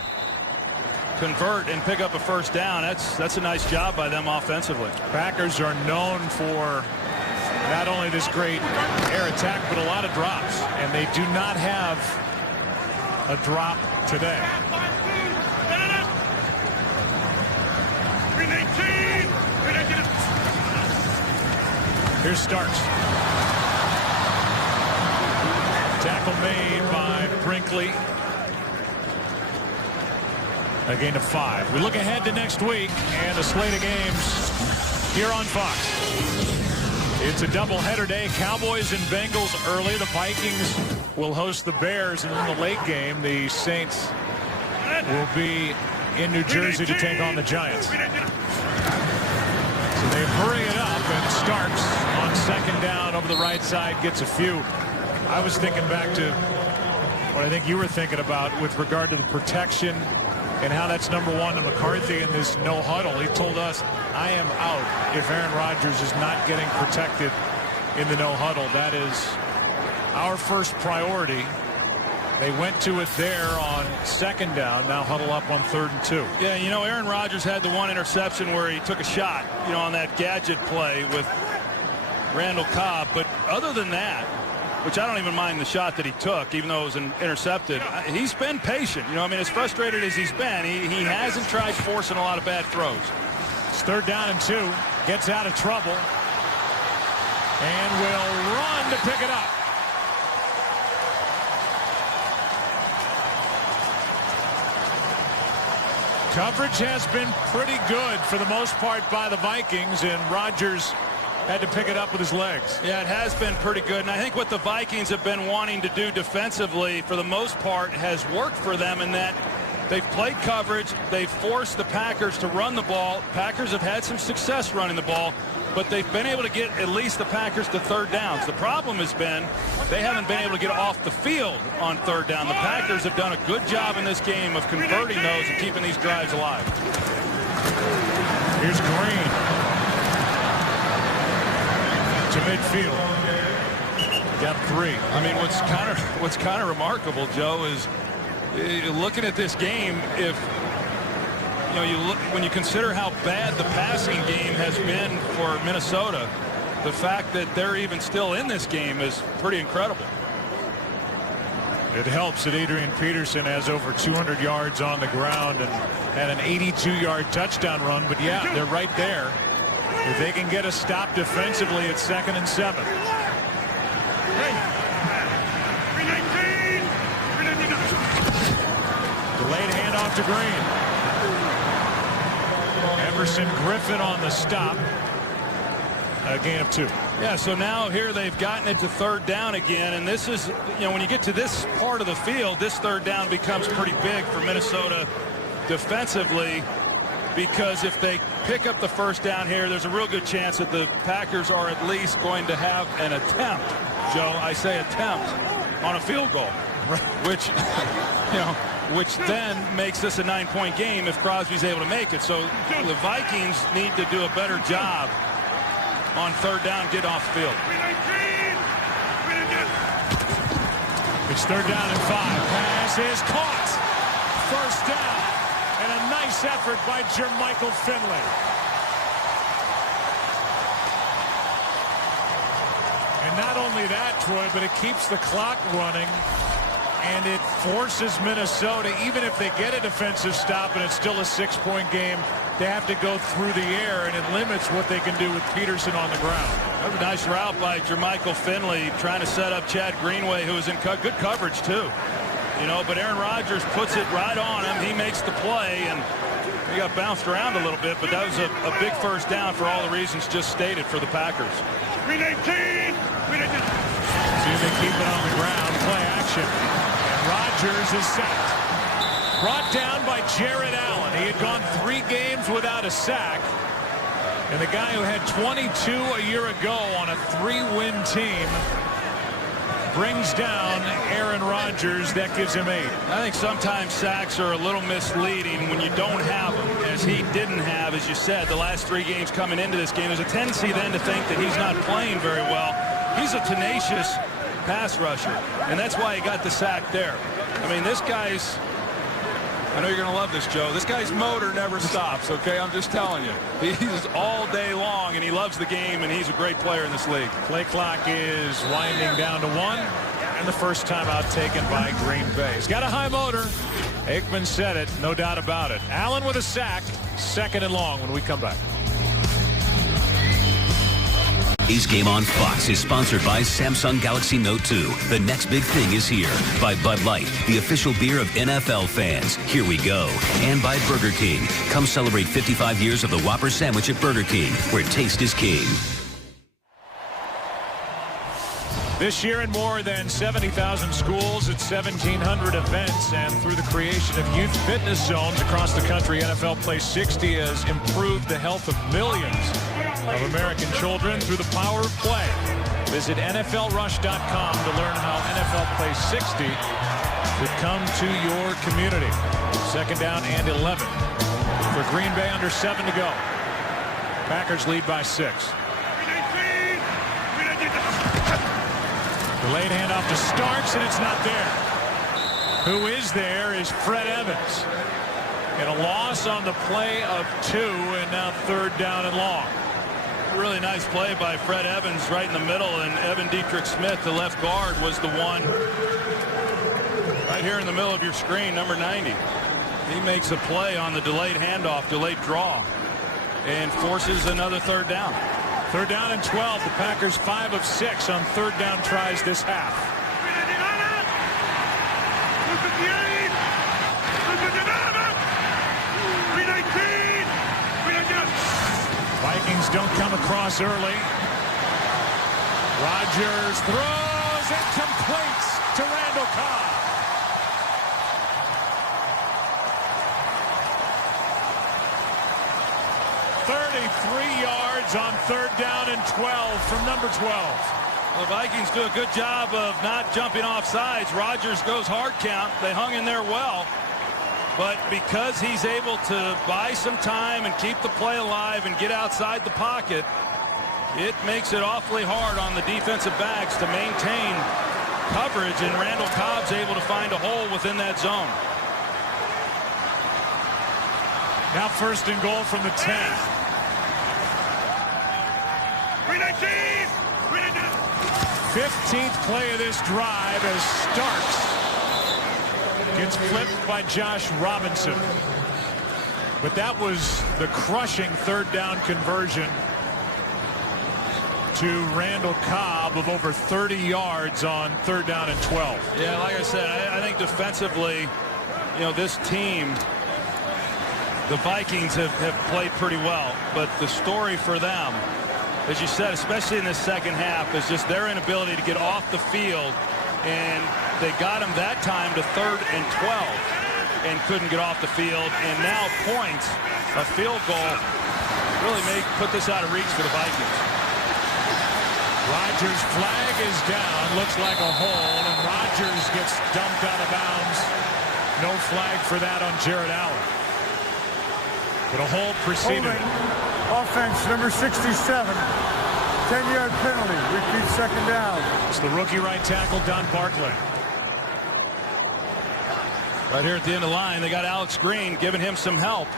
convert and pick up a first down. That's a nice job by them offensively. Packers are known for not only this great air attack, but a lot of drops, and they do not have a drop today. 319. Here's Starks. Tackle made by Brinkley. A gain of 5. We look ahead to next week and a slate of games here on Fox. It's a doubleheader day. Cowboys and Bengals early. The Vikings will host the Bears, and in the late game, the Saints will be in New Jersey to take on the Giants. So they hurry it up, and Starks on 2nd down over the right side gets a few. I was thinking back to what I think you were thinking about with regard to the protection and how that's #1 to McCarthy in this no huddle. He told us, I am out if Aaron Rodgers is not getting protected in the no huddle. That is our first priority. They went to it there on 2nd down. Now huddle up on 3rd and 2. Yeah, you know, Aaron Rodgers had the one interception where he took a shot, you know, on that gadget play with Randall Cobb. But other than that, which I don't even mind the shot that he took, even though it was intercepted, he's been patient. You know, I mean, as frustrated as he's been, he hasn't tried forcing a lot of bad throws. It's 3rd down and 2. Gets out of trouble and will run to pick it up. Coverage has been pretty good for the most part by the Vikings, and Rodgers had to pick it up with his legs. Yeah, it has been pretty good, and I think what the Vikings have been wanting to do defensively for the most part has worked for them in that they've played coverage, they've forced the Packers to run the ball. Packers have had some success running the ball, but they've been able to get at least the Packers to 3rd downs. The problem has been they haven't been able to get off the field on 3rd down. The Packers have done a good job in this game of converting those and keeping these drives alive. Here's Green to midfield. Got 3. I mean, what's kind of remarkable, Joe, is looking at this game. If you know, you look when you consider how bad the passing game has been for Minnesota, the fact that they're even still in this game is pretty incredible. It helps that Adrian Peterson has over 200 yards on the ground and had an 82-yard touchdown run. But yeah, they're right there. If they can get a stop defensively at 2nd and 7. Delayed handoff to Green. Emerson Griffin on the stop. A gain of 2. Yeah, so now here they've gotten it to 3rd down again, and this is, you know, when you get to this part of the field, this 3rd down becomes pretty big for Minnesota defensively. because if they pick up the first down here, there's a real good chance that the Packers are at least going to have an attempt, Joe, I say attempt, on a field goal, which, which then makes this a 9-point game if Crosby's able to make it. So the Vikings need to do a better job on third down, get off the field. It's third down and 5. Pass is caught. First down. And a nice effort by Jermichael Finley. And not only that, Troy, but it keeps the clock running. And it forces Minnesota, even if they get a defensive stop and it's still a 6-point game, they have to go through the air, and it limits what they can do with Peterson on the ground. That was a nice route by Jermichael Finley, trying to set up Chad Greenway, who was in good coverage too. But Aaron Rodgers puts it right on him. He makes the play, and he got bounced around a little bit, but that was a big first down for all the reasons just stated for the Packers. See if they keep it on the ground. Play action. And Rodgers is sacked. Brought down by Jared Allen. He had gone 3 games without a sack. And the guy who had 22 a year ago on a 3-win team brings down Aaron Rodgers. That gives him 8. I think sometimes sacks are a little misleading when you don't have them, as he didn't have, as you said, the last 3 games coming into this game. There's a tendency then to think that he's not playing very well. He's a tenacious pass rusher, and that's why he got the sack there. I mean, this guy's, I know you're going to love this, Joe. This guy's motor never stops, okay? I'm just telling you. He's all day long, and he loves the game, and he's a great player in this league. Play clock is winding down to 1, and the first timeout taken by Green Bay. He's got a high motor. Aikman said it, no doubt about it. Allen with a sack, 2nd and long when we come back. Today's Game on Fox is sponsored by Samsung Galaxy Note 2. The next big thing is here. By Bud Light, the official beer of NFL fans. Here we go. And by Burger King. Come celebrate 55 years of the Whopper sandwich at Burger King, where taste is king. This year in more than 70,000 schools at 1,700 events, and through the creation of youth fitness zones across the country, NFL Play 60 has improved the health of millions of American children through the power of play. Visit NFLrush.com to learn how NFL Play 60 could come to your community. 2nd down and 11 for Green Bay, under 7 to go. Packers lead by 6. Delayed handoff to Starks, and it's not there. Who is there is Fred Evans. And a loss on the play of 2, and now 3rd down and long. Really nice play by Fred Evans right in the middle, and Evan Dietrich Smith, the left guard, was the one right here in the middle of your screen, number 90. He makes a play on the delayed handoff, delayed draw, and forces another 3rd down. 3rd down and 12. The Packers 5 of 6 on 3rd down tries this half. Vikings don't come across early. Rodgers throws and completes to Randall Cobb. yards on 3rd down and 12 from number 12. Well, the Vikings do a good job of not jumping off sides. Rodgers goes hard count. They hung in there well. But because he's able to buy some time and keep the play alive and get outside the pocket, it makes it awfully hard on the defensive backs to maintain coverage, and Randall Cobb's able to find a hole within that zone. Now 1st and goal from the 10. 15th play of this drive as Starks gets flipped by Josh Robinson. But that was the crushing 3rd down conversion to Randall Cobb of over 30 yards on 3rd down and 12. Yeah, like I said, I think defensively, you know, this team, the Vikings have played pretty well. But the story for them, as you said, especially in the second half, is just their inability to get off the field. And they got him that time to 3rd and 12. and couldn't get off the field. And now points, a field goal, really put this out of reach for the Vikings. Rodgers' flag is down. Looks like a hold, and Rodgers gets dumped out of bounds. No flag for that on Jared Allen. But a hold preceded it. Offense, number 67. 10-yard penalty. Repeat second down. It's the rookie right tackle, Don Barclay. Right here at the end of the line, they got Alex Green giving him some help.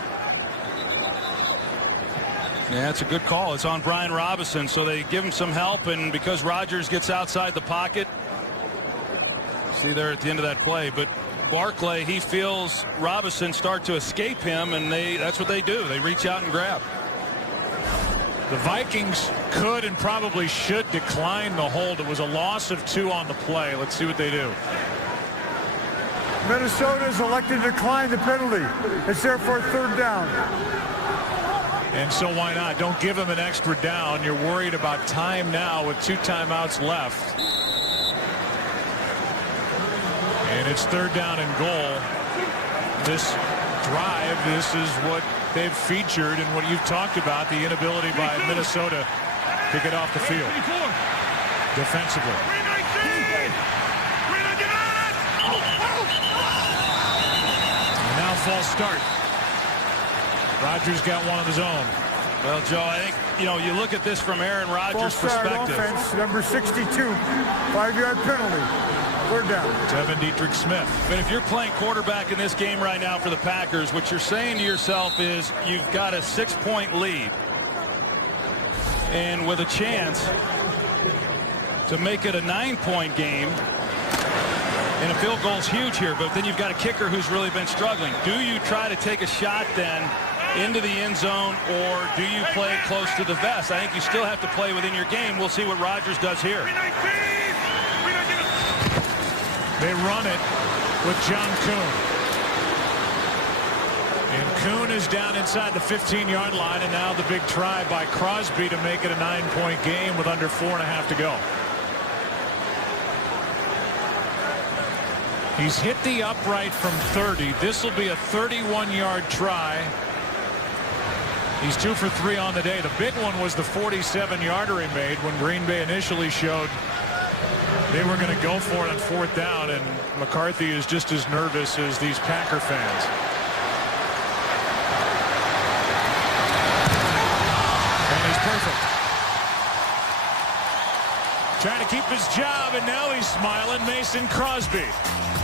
Yeah, it's a good call. It's on Brian Robinson, so they give him some help, and because Rodgers gets outside the pocket, see there at the end of that play, but Barclay, he feels Robinson start to escape him, and that's what they do. They reach out and grab. The Vikings could and probably should decline the hold. It was a loss of 2 on the play. Let's see what they do. Minnesota is elected to decline the penalty. It's therefore third down. And so why not? Don't give him an extra down. You're worried about time now with 2 timeouts left. And it's third down and goal. This drive, this is what they've featured and what you've talked about, the inability by Minnesota to get off the field defensively. And now false start. Rodgers got one of his own. Well, Joe, I think, you look at this from Aaron Rodgers' perspective. Offense, number 62, 5-yard penalty. Third down. Tevin Dietrich Smith. But if you're playing quarterback in this game right now for the Packers, what you're saying to yourself is you've got a 6-point lead. And with a chance to make it a 9-point game. And a field goal's huge here, but then you've got a kicker who's really been struggling. Do you try to take a shot then into the end zone, or do you play close to the vest? I think you still have to play within your game. We'll see what Rodgers does here. They run it with John Kuhn. And Kuhn is down inside the 15-yard line, and now the big try by Crosby to make it a 9-point game with under 4.5 to go. He's hit the upright from 30. This will be a 31-yard try. He's 2 for 3 on the day. The big one was the 47-yarder he made when Green Bay initially showed they were going to go for it on 4th down, and McCarthy is just as nervous as these Packer fans. And he's perfect. Trying to keep his job, and now he's smiling. Mason Crosby.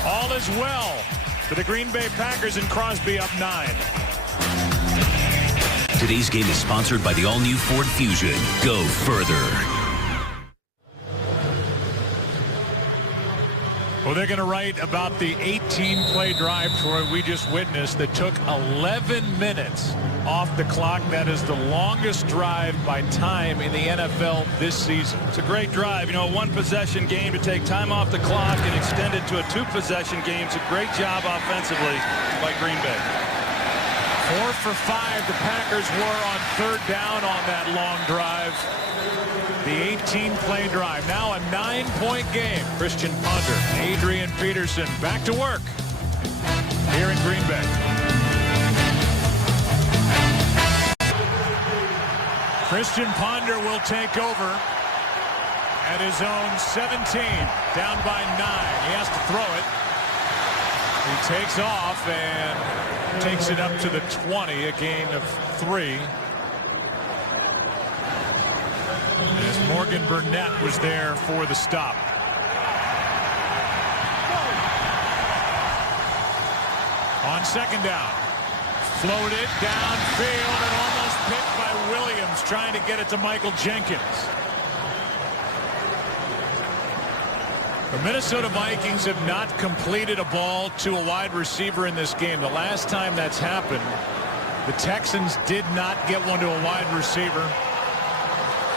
All is well for the Green Bay Packers, and Crosby up 9. Today's game is sponsored by the all-new Ford Fusion. Go further. Well, they're going to write about the 18-play drive, Troy, we just witnessed that took 11 minutes off the clock. That is the longest drive by time in the NFL this season. It's a great drive. A one-possession game to take time off the clock and extend it to a 2-possession game. It's a great job offensively by Green Bay. 4 for 5 the Packers were on 3rd down on that long drive. The 18-play drive. Now a 9-point game. Christian Ponder, Adrian Peterson back to work here in Green Bay. Christian Ponder will take over at his own 17. Down by 9. He has to throw it. He takes off and takes it up to the 20, a gain of 3. As Morgan Burnett was there for the stop. On 2nd down. Floated downfield and almost picked by Williams, trying to get it to Michael Jenkins. The Minnesota Vikings have not completed a ball to a wide receiver in this game. The last time that's happened, the Texans did not get one to a wide receiver.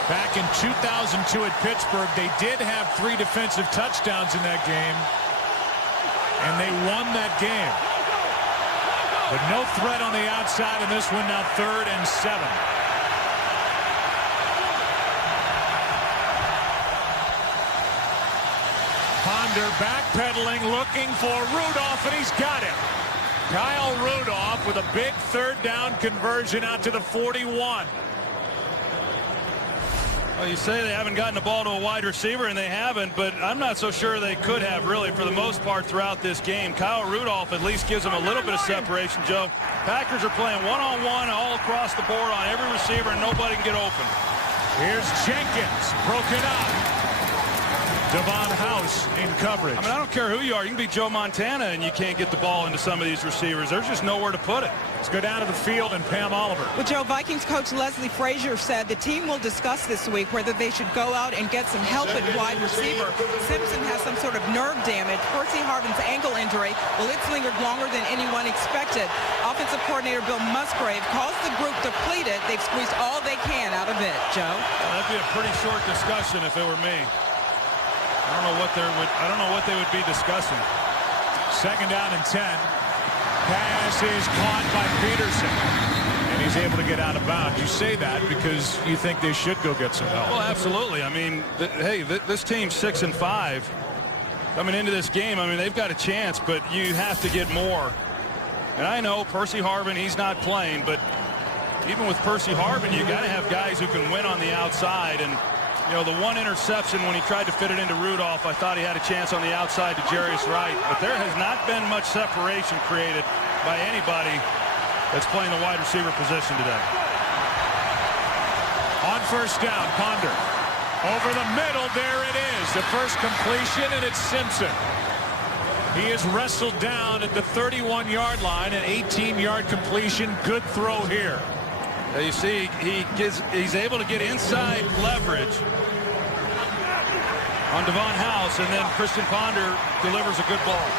Back in 2002 at Pittsburgh, they did have 3 defensive touchdowns in that game, and they won that game. But no threat on the outside in this one. Now 3rd and 7. Ponder backpedaling, looking for Rudolph, and he's got him. Kyle Rudolph with a big third down conversion out to the 41. Well, you say they haven't gotten the ball to a wide receiver, and they haven't, but I'm not so sure they could have, really, for the most part throughout this game. Kyle Rudolph at least gives them a little bit of separation, Joe. Packers are playing one-on-one all across the board on every receiver, and nobody can get open. Here's Jenkins, broken up. Devon House in coverage. I mean, I don't care who you are. You can be Joe Montana, and you can't get the ball into some of these receivers. There's just nowhere to put it. Let's go down to the field and Pam Oliver. Well, Joe, Vikings coach Leslie Frazier said the team will discuss this week whether they should go out and get some help at wide receiver. Simpson has some sort of nerve damage. Percy Harvin's ankle injury, well, it's lingered longer than anyone expected. Offensive coordinator Bill Musgrave calls the group depleted. They've squeezed all they can out of it, Joe. Well, that'd be a pretty short discussion if it were me. I don't know what they would be discussing. Second down and 10. Pass is caught by Peterson, and he's able to get out of bounds. You say that because you think they should go get some help. Well, absolutely. I mean, hey, this team's 6-5 coming into this game. I mean, they've got a chance, but you have to get more. And I know Percy Harvin, he's not playing, but even with Percy Harvin, you got to have guys who can win on the outside. And you know, the one interception when he tried to fit it into Rudolph, I thought he had a chance on the outside to Jarius Wright. But there has not been much separation created by anybody that's playing the wide receiver position today. On first down, Ponder. Over the middle, there it is. The first completion, and it's Simpson. He is wrestled down at the 31-yard line, an 18-yard completion. Good throw here. Now you see, he's able to get inside leverage on Devon House, and then Christian Ponder delivers a good ball.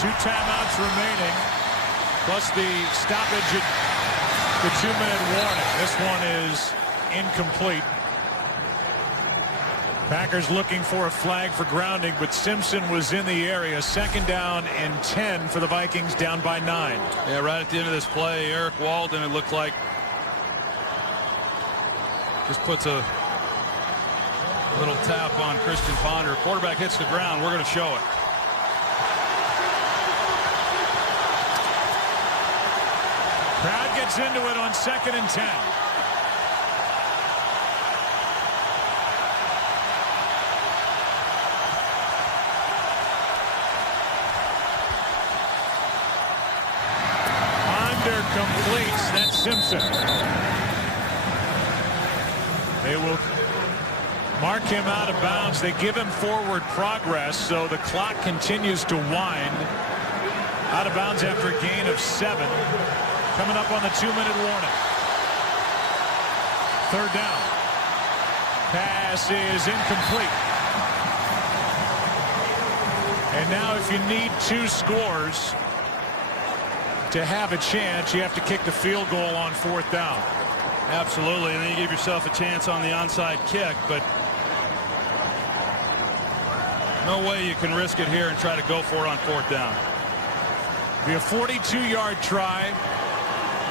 2 timeouts remaining, plus the stoppage at the 2-minute warning. This one is incomplete. Packers looking for a flag for grounding, but Simpson was in the area. Second down and 10 for the Vikings, down by 9. Yeah, right at the end of this play, Eric Walden, it looked like, just puts a little tap on Christian Ponder. Quarterback hits the ground. We're going to show it. Crowd gets into it on second and 10. Ponder completes. That's Simpson. They will mark him out of bounds. They give him forward progress, so the clock continues to wind. Out of bounds after a gain of 7. Coming up on the 2-minute warning. Third down. Pass is incomplete. And now if you need 2 scores to have a chance, you have to kick the field goal on 4th down. Absolutely, and then you give yourself a chance on the onside kick, but no way you can risk it here and try to go for it on 4th down. Be a 42-yard try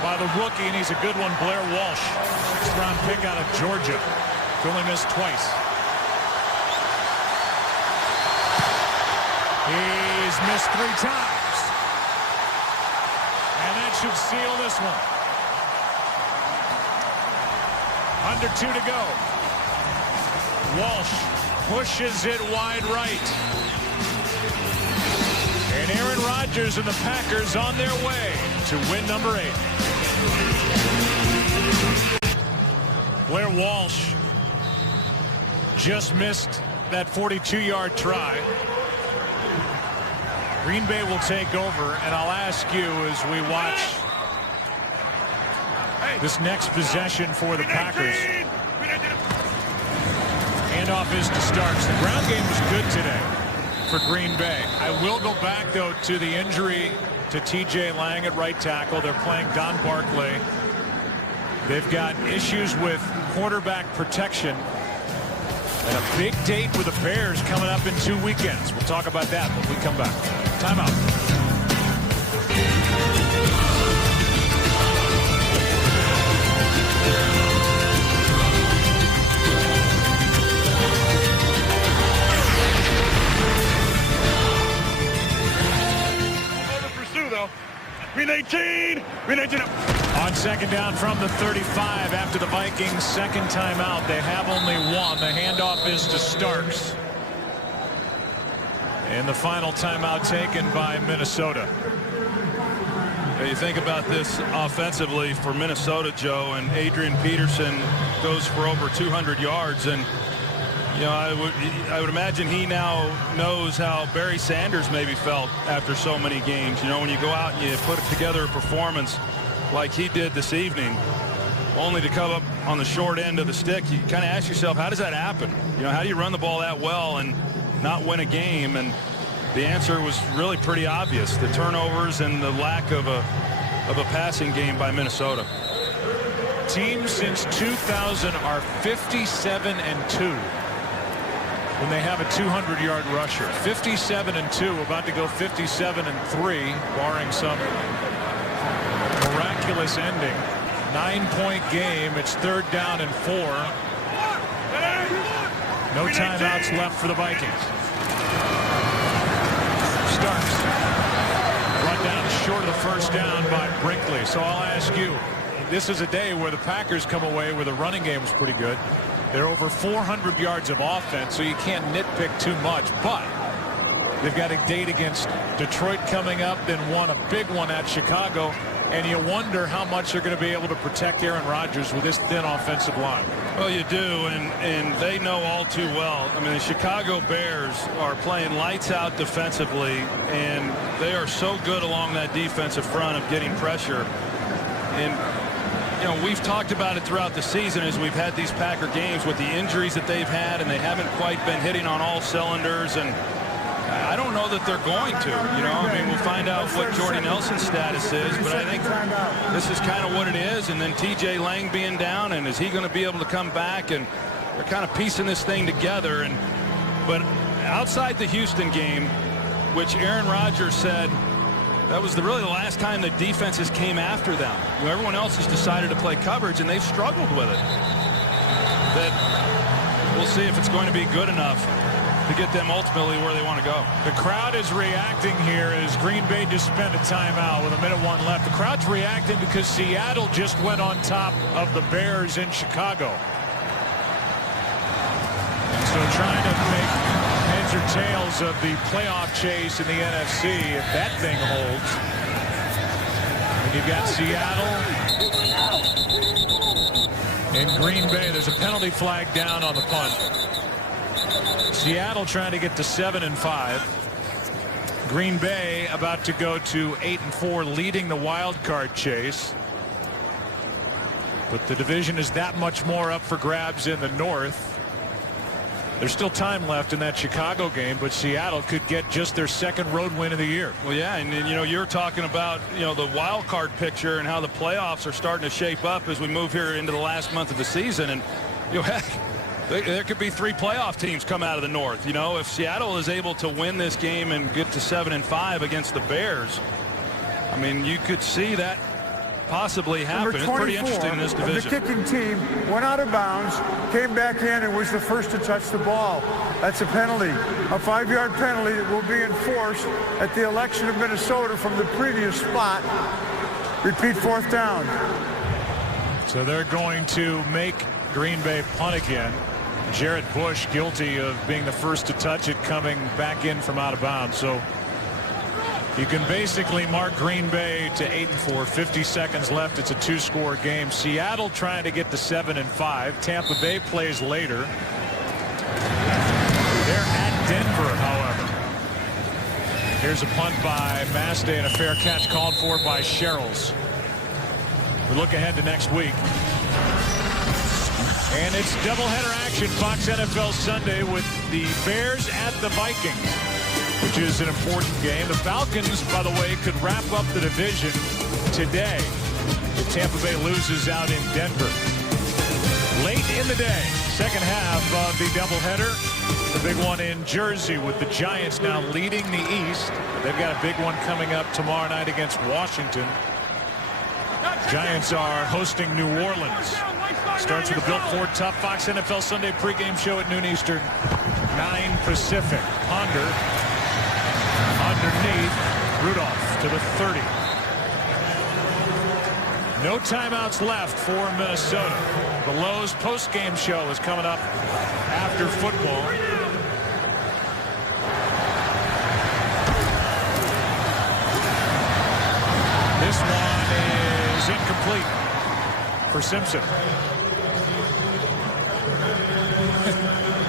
by the rookie, and he's a good one, Blair Walsh. 6th-round pick out of Georgia. Only missed twice. He's missed 3 times. And that should seal this one. Under 2 to go. Walsh pushes it wide right. And Aaron Rodgers and the Packers on their way to win number 8. Blair Walsh just missed that 42-yard try. Green Bay will take over, and I'll ask you as we watch this next possession for the Packers. Handoff is to Starks. The ground game was good today for Green Bay. I will go back, though, to the injury to T.J. Lang at right tackle. They're playing Don Barclay. They've got issues with quarterback protection. And a big date with the Bears coming up in 2 weekends. We'll talk about that when we come back. Timeout. Win 18. Win 18. On second down from the 35 after the Vikings' second timeout. They have only one. The handoff is to Starks. And the final timeout taken by Minnesota. You think about this offensively for Minnesota, Joe, and Adrian Peterson goes for over 200 yards, and you know, I would imagine he now knows how Barry Sanders maybe felt after so many games. You know, when you go out and you put together a performance like he did this evening, only to come up on the short end of the stick, you kind of ask yourself, how does that happen? You know, how do you run the ball that well and not win a game? And the answer was really pretty obvious: the turnovers and the lack of a passing game by Minnesota. Teams since 2000 are 57-2 when they have a 200-yard rusher. 57-2, about to go 57-3, barring some miraculous ending. 9-point game. It's 3rd down and 4. No timeouts left for the Vikings. Starks run down short of the first down by Brinkley. So I'll ask you, this is a day where the Packers come away where the running game was pretty good. They're over 400 yards of offense, so you can't nitpick too much, but they've got a date against Detroit coming up, then a big one at Chicago, and you wonder how much they're going to be able to protect Aaron Rodgers with this thin offensive line. Well, you do, and they know all too well. I mean, the Chicago Bears are playing lights out defensively, and they are so good along that defensive front of getting pressure. And you know, we've talked about it throughout the season as we've had these Packer games with the injuries that they've had, and they haven't quite been hitting on all cylinders. And I don't know that they're going to. You know, I mean, we'll find out what Jordy Nelson's status is, but I think this is kind of what it is. And then TJ Lang being down, and is he going to be able to come back? And they're kind of piecing this thing together. But outside the Houston game, which Aaron Rodgers said that was really the last time the defenses came after them. You know, everyone else has decided to play coverage, and they've struggled with it. That we'll see if it's going to be good enough to get them ultimately where they want to go. The crowd is reacting here as Green Bay just spent a timeout with 1:01 left. The crowd's reacting because Seattle just went on top of the Bears in Chicago. So trying to make heads or tails of the playoff chase in the NFC, if that thing holds. And you've got Seattle and Green Bay. There's a penalty flag down on the punt. Seattle trying to get to 7-5. Green Bay about to go to 8-4, leading the wild card chase. But the division is that much more up for grabs in the North. There's still time left in that Chicago game, but Seattle could get just their second road win of the year. Well, yeah, and you know, you're talking about, you know, the wild card picture and how the playoffs are starting to shape up as we move here into the last month of the season. And you know, heck, there could be 3 playoff teams come out of the North. You know, if Seattle is able to win this game and get to 7-5 against the Bears, I mean, you could see that possibly happen. It's pretty interesting in this division. The kicking team went out of bounds, came back in, and was the first to touch the ball. That's a penalty, a 5-yard penalty that will be enforced at the election of Minnesota from the previous spot. Repeat 4th down. So they're going to make Green Bay punt again. Jared Bush guilty of being the first to touch it, coming back in from out of bounds. So you can basically mark Green Bay to 8-4. 50 seconds left. It's a 2-score game. Seattle trying to get to 7-5. Tampa Bay plays later. They're at Denver, however. Here's a punt by Mastay and a fair catch called for by Sherrills. We look ahead to next week. And it's doubleheader action, Fox NFL Sunday, with the Bears at the Vikings, which is an important game. The Falcons, by the way, could wrap up the division today if Tampa Bay loses out in Denver. Late in the day, second half of the doubleheader. The big one in Jersey with the Giants now leading the East. They've got a big one coming up tomorrow night against Washington. Giants are hosting New Orleans. Starts with a Built Ford Tough Fox NFL Sunday pregame show at noon Eastern, 9 Pacific. Ponder underneath Rudolph to the 30. No timeouts left for Minnesota. The Lowe's post-game show is coming up after football. This one is incomplete for Simpson.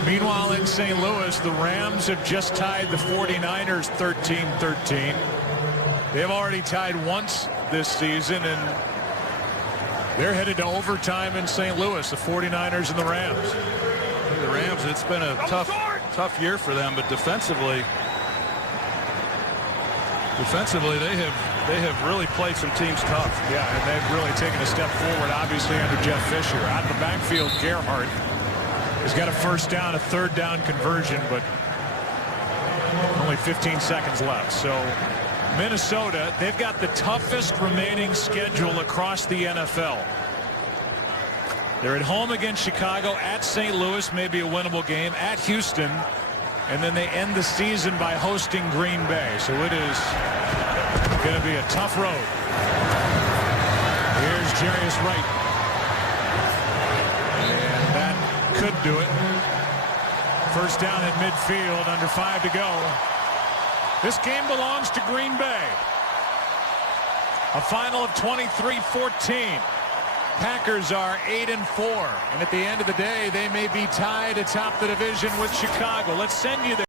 Meanwhile, in St. Louis, the Rams have just tied the 49ers 13-13. They've already tied once this season, and they're headed to overtime in St. Louis, the 49ers and the Rams. The Rams, it's been a tough year for them, but defensively they have really played some teams tough. Yeah, and they've really taken a step forward, obviously, under Jeff Fisher. Out of the backfield, Gerhardt has got a first down, a third down conversion, but only 15 seconds left. So Minnesota, they've got the toughest remaining schedule across the NFL. They're at home against Chicago, at St. Louis, maybe a winnable game, at Houston, and then they end the season by hosting Green Bay. So it is going to be a tough road. Here's Jarius Wright. And that could do it. First down at midfield, under 5 to go. This game belongs to Green Bay. A final of 23-14. Packers are 8-4. And at the end of the day, they may be tied atop the division with Chicago. Let's send you there.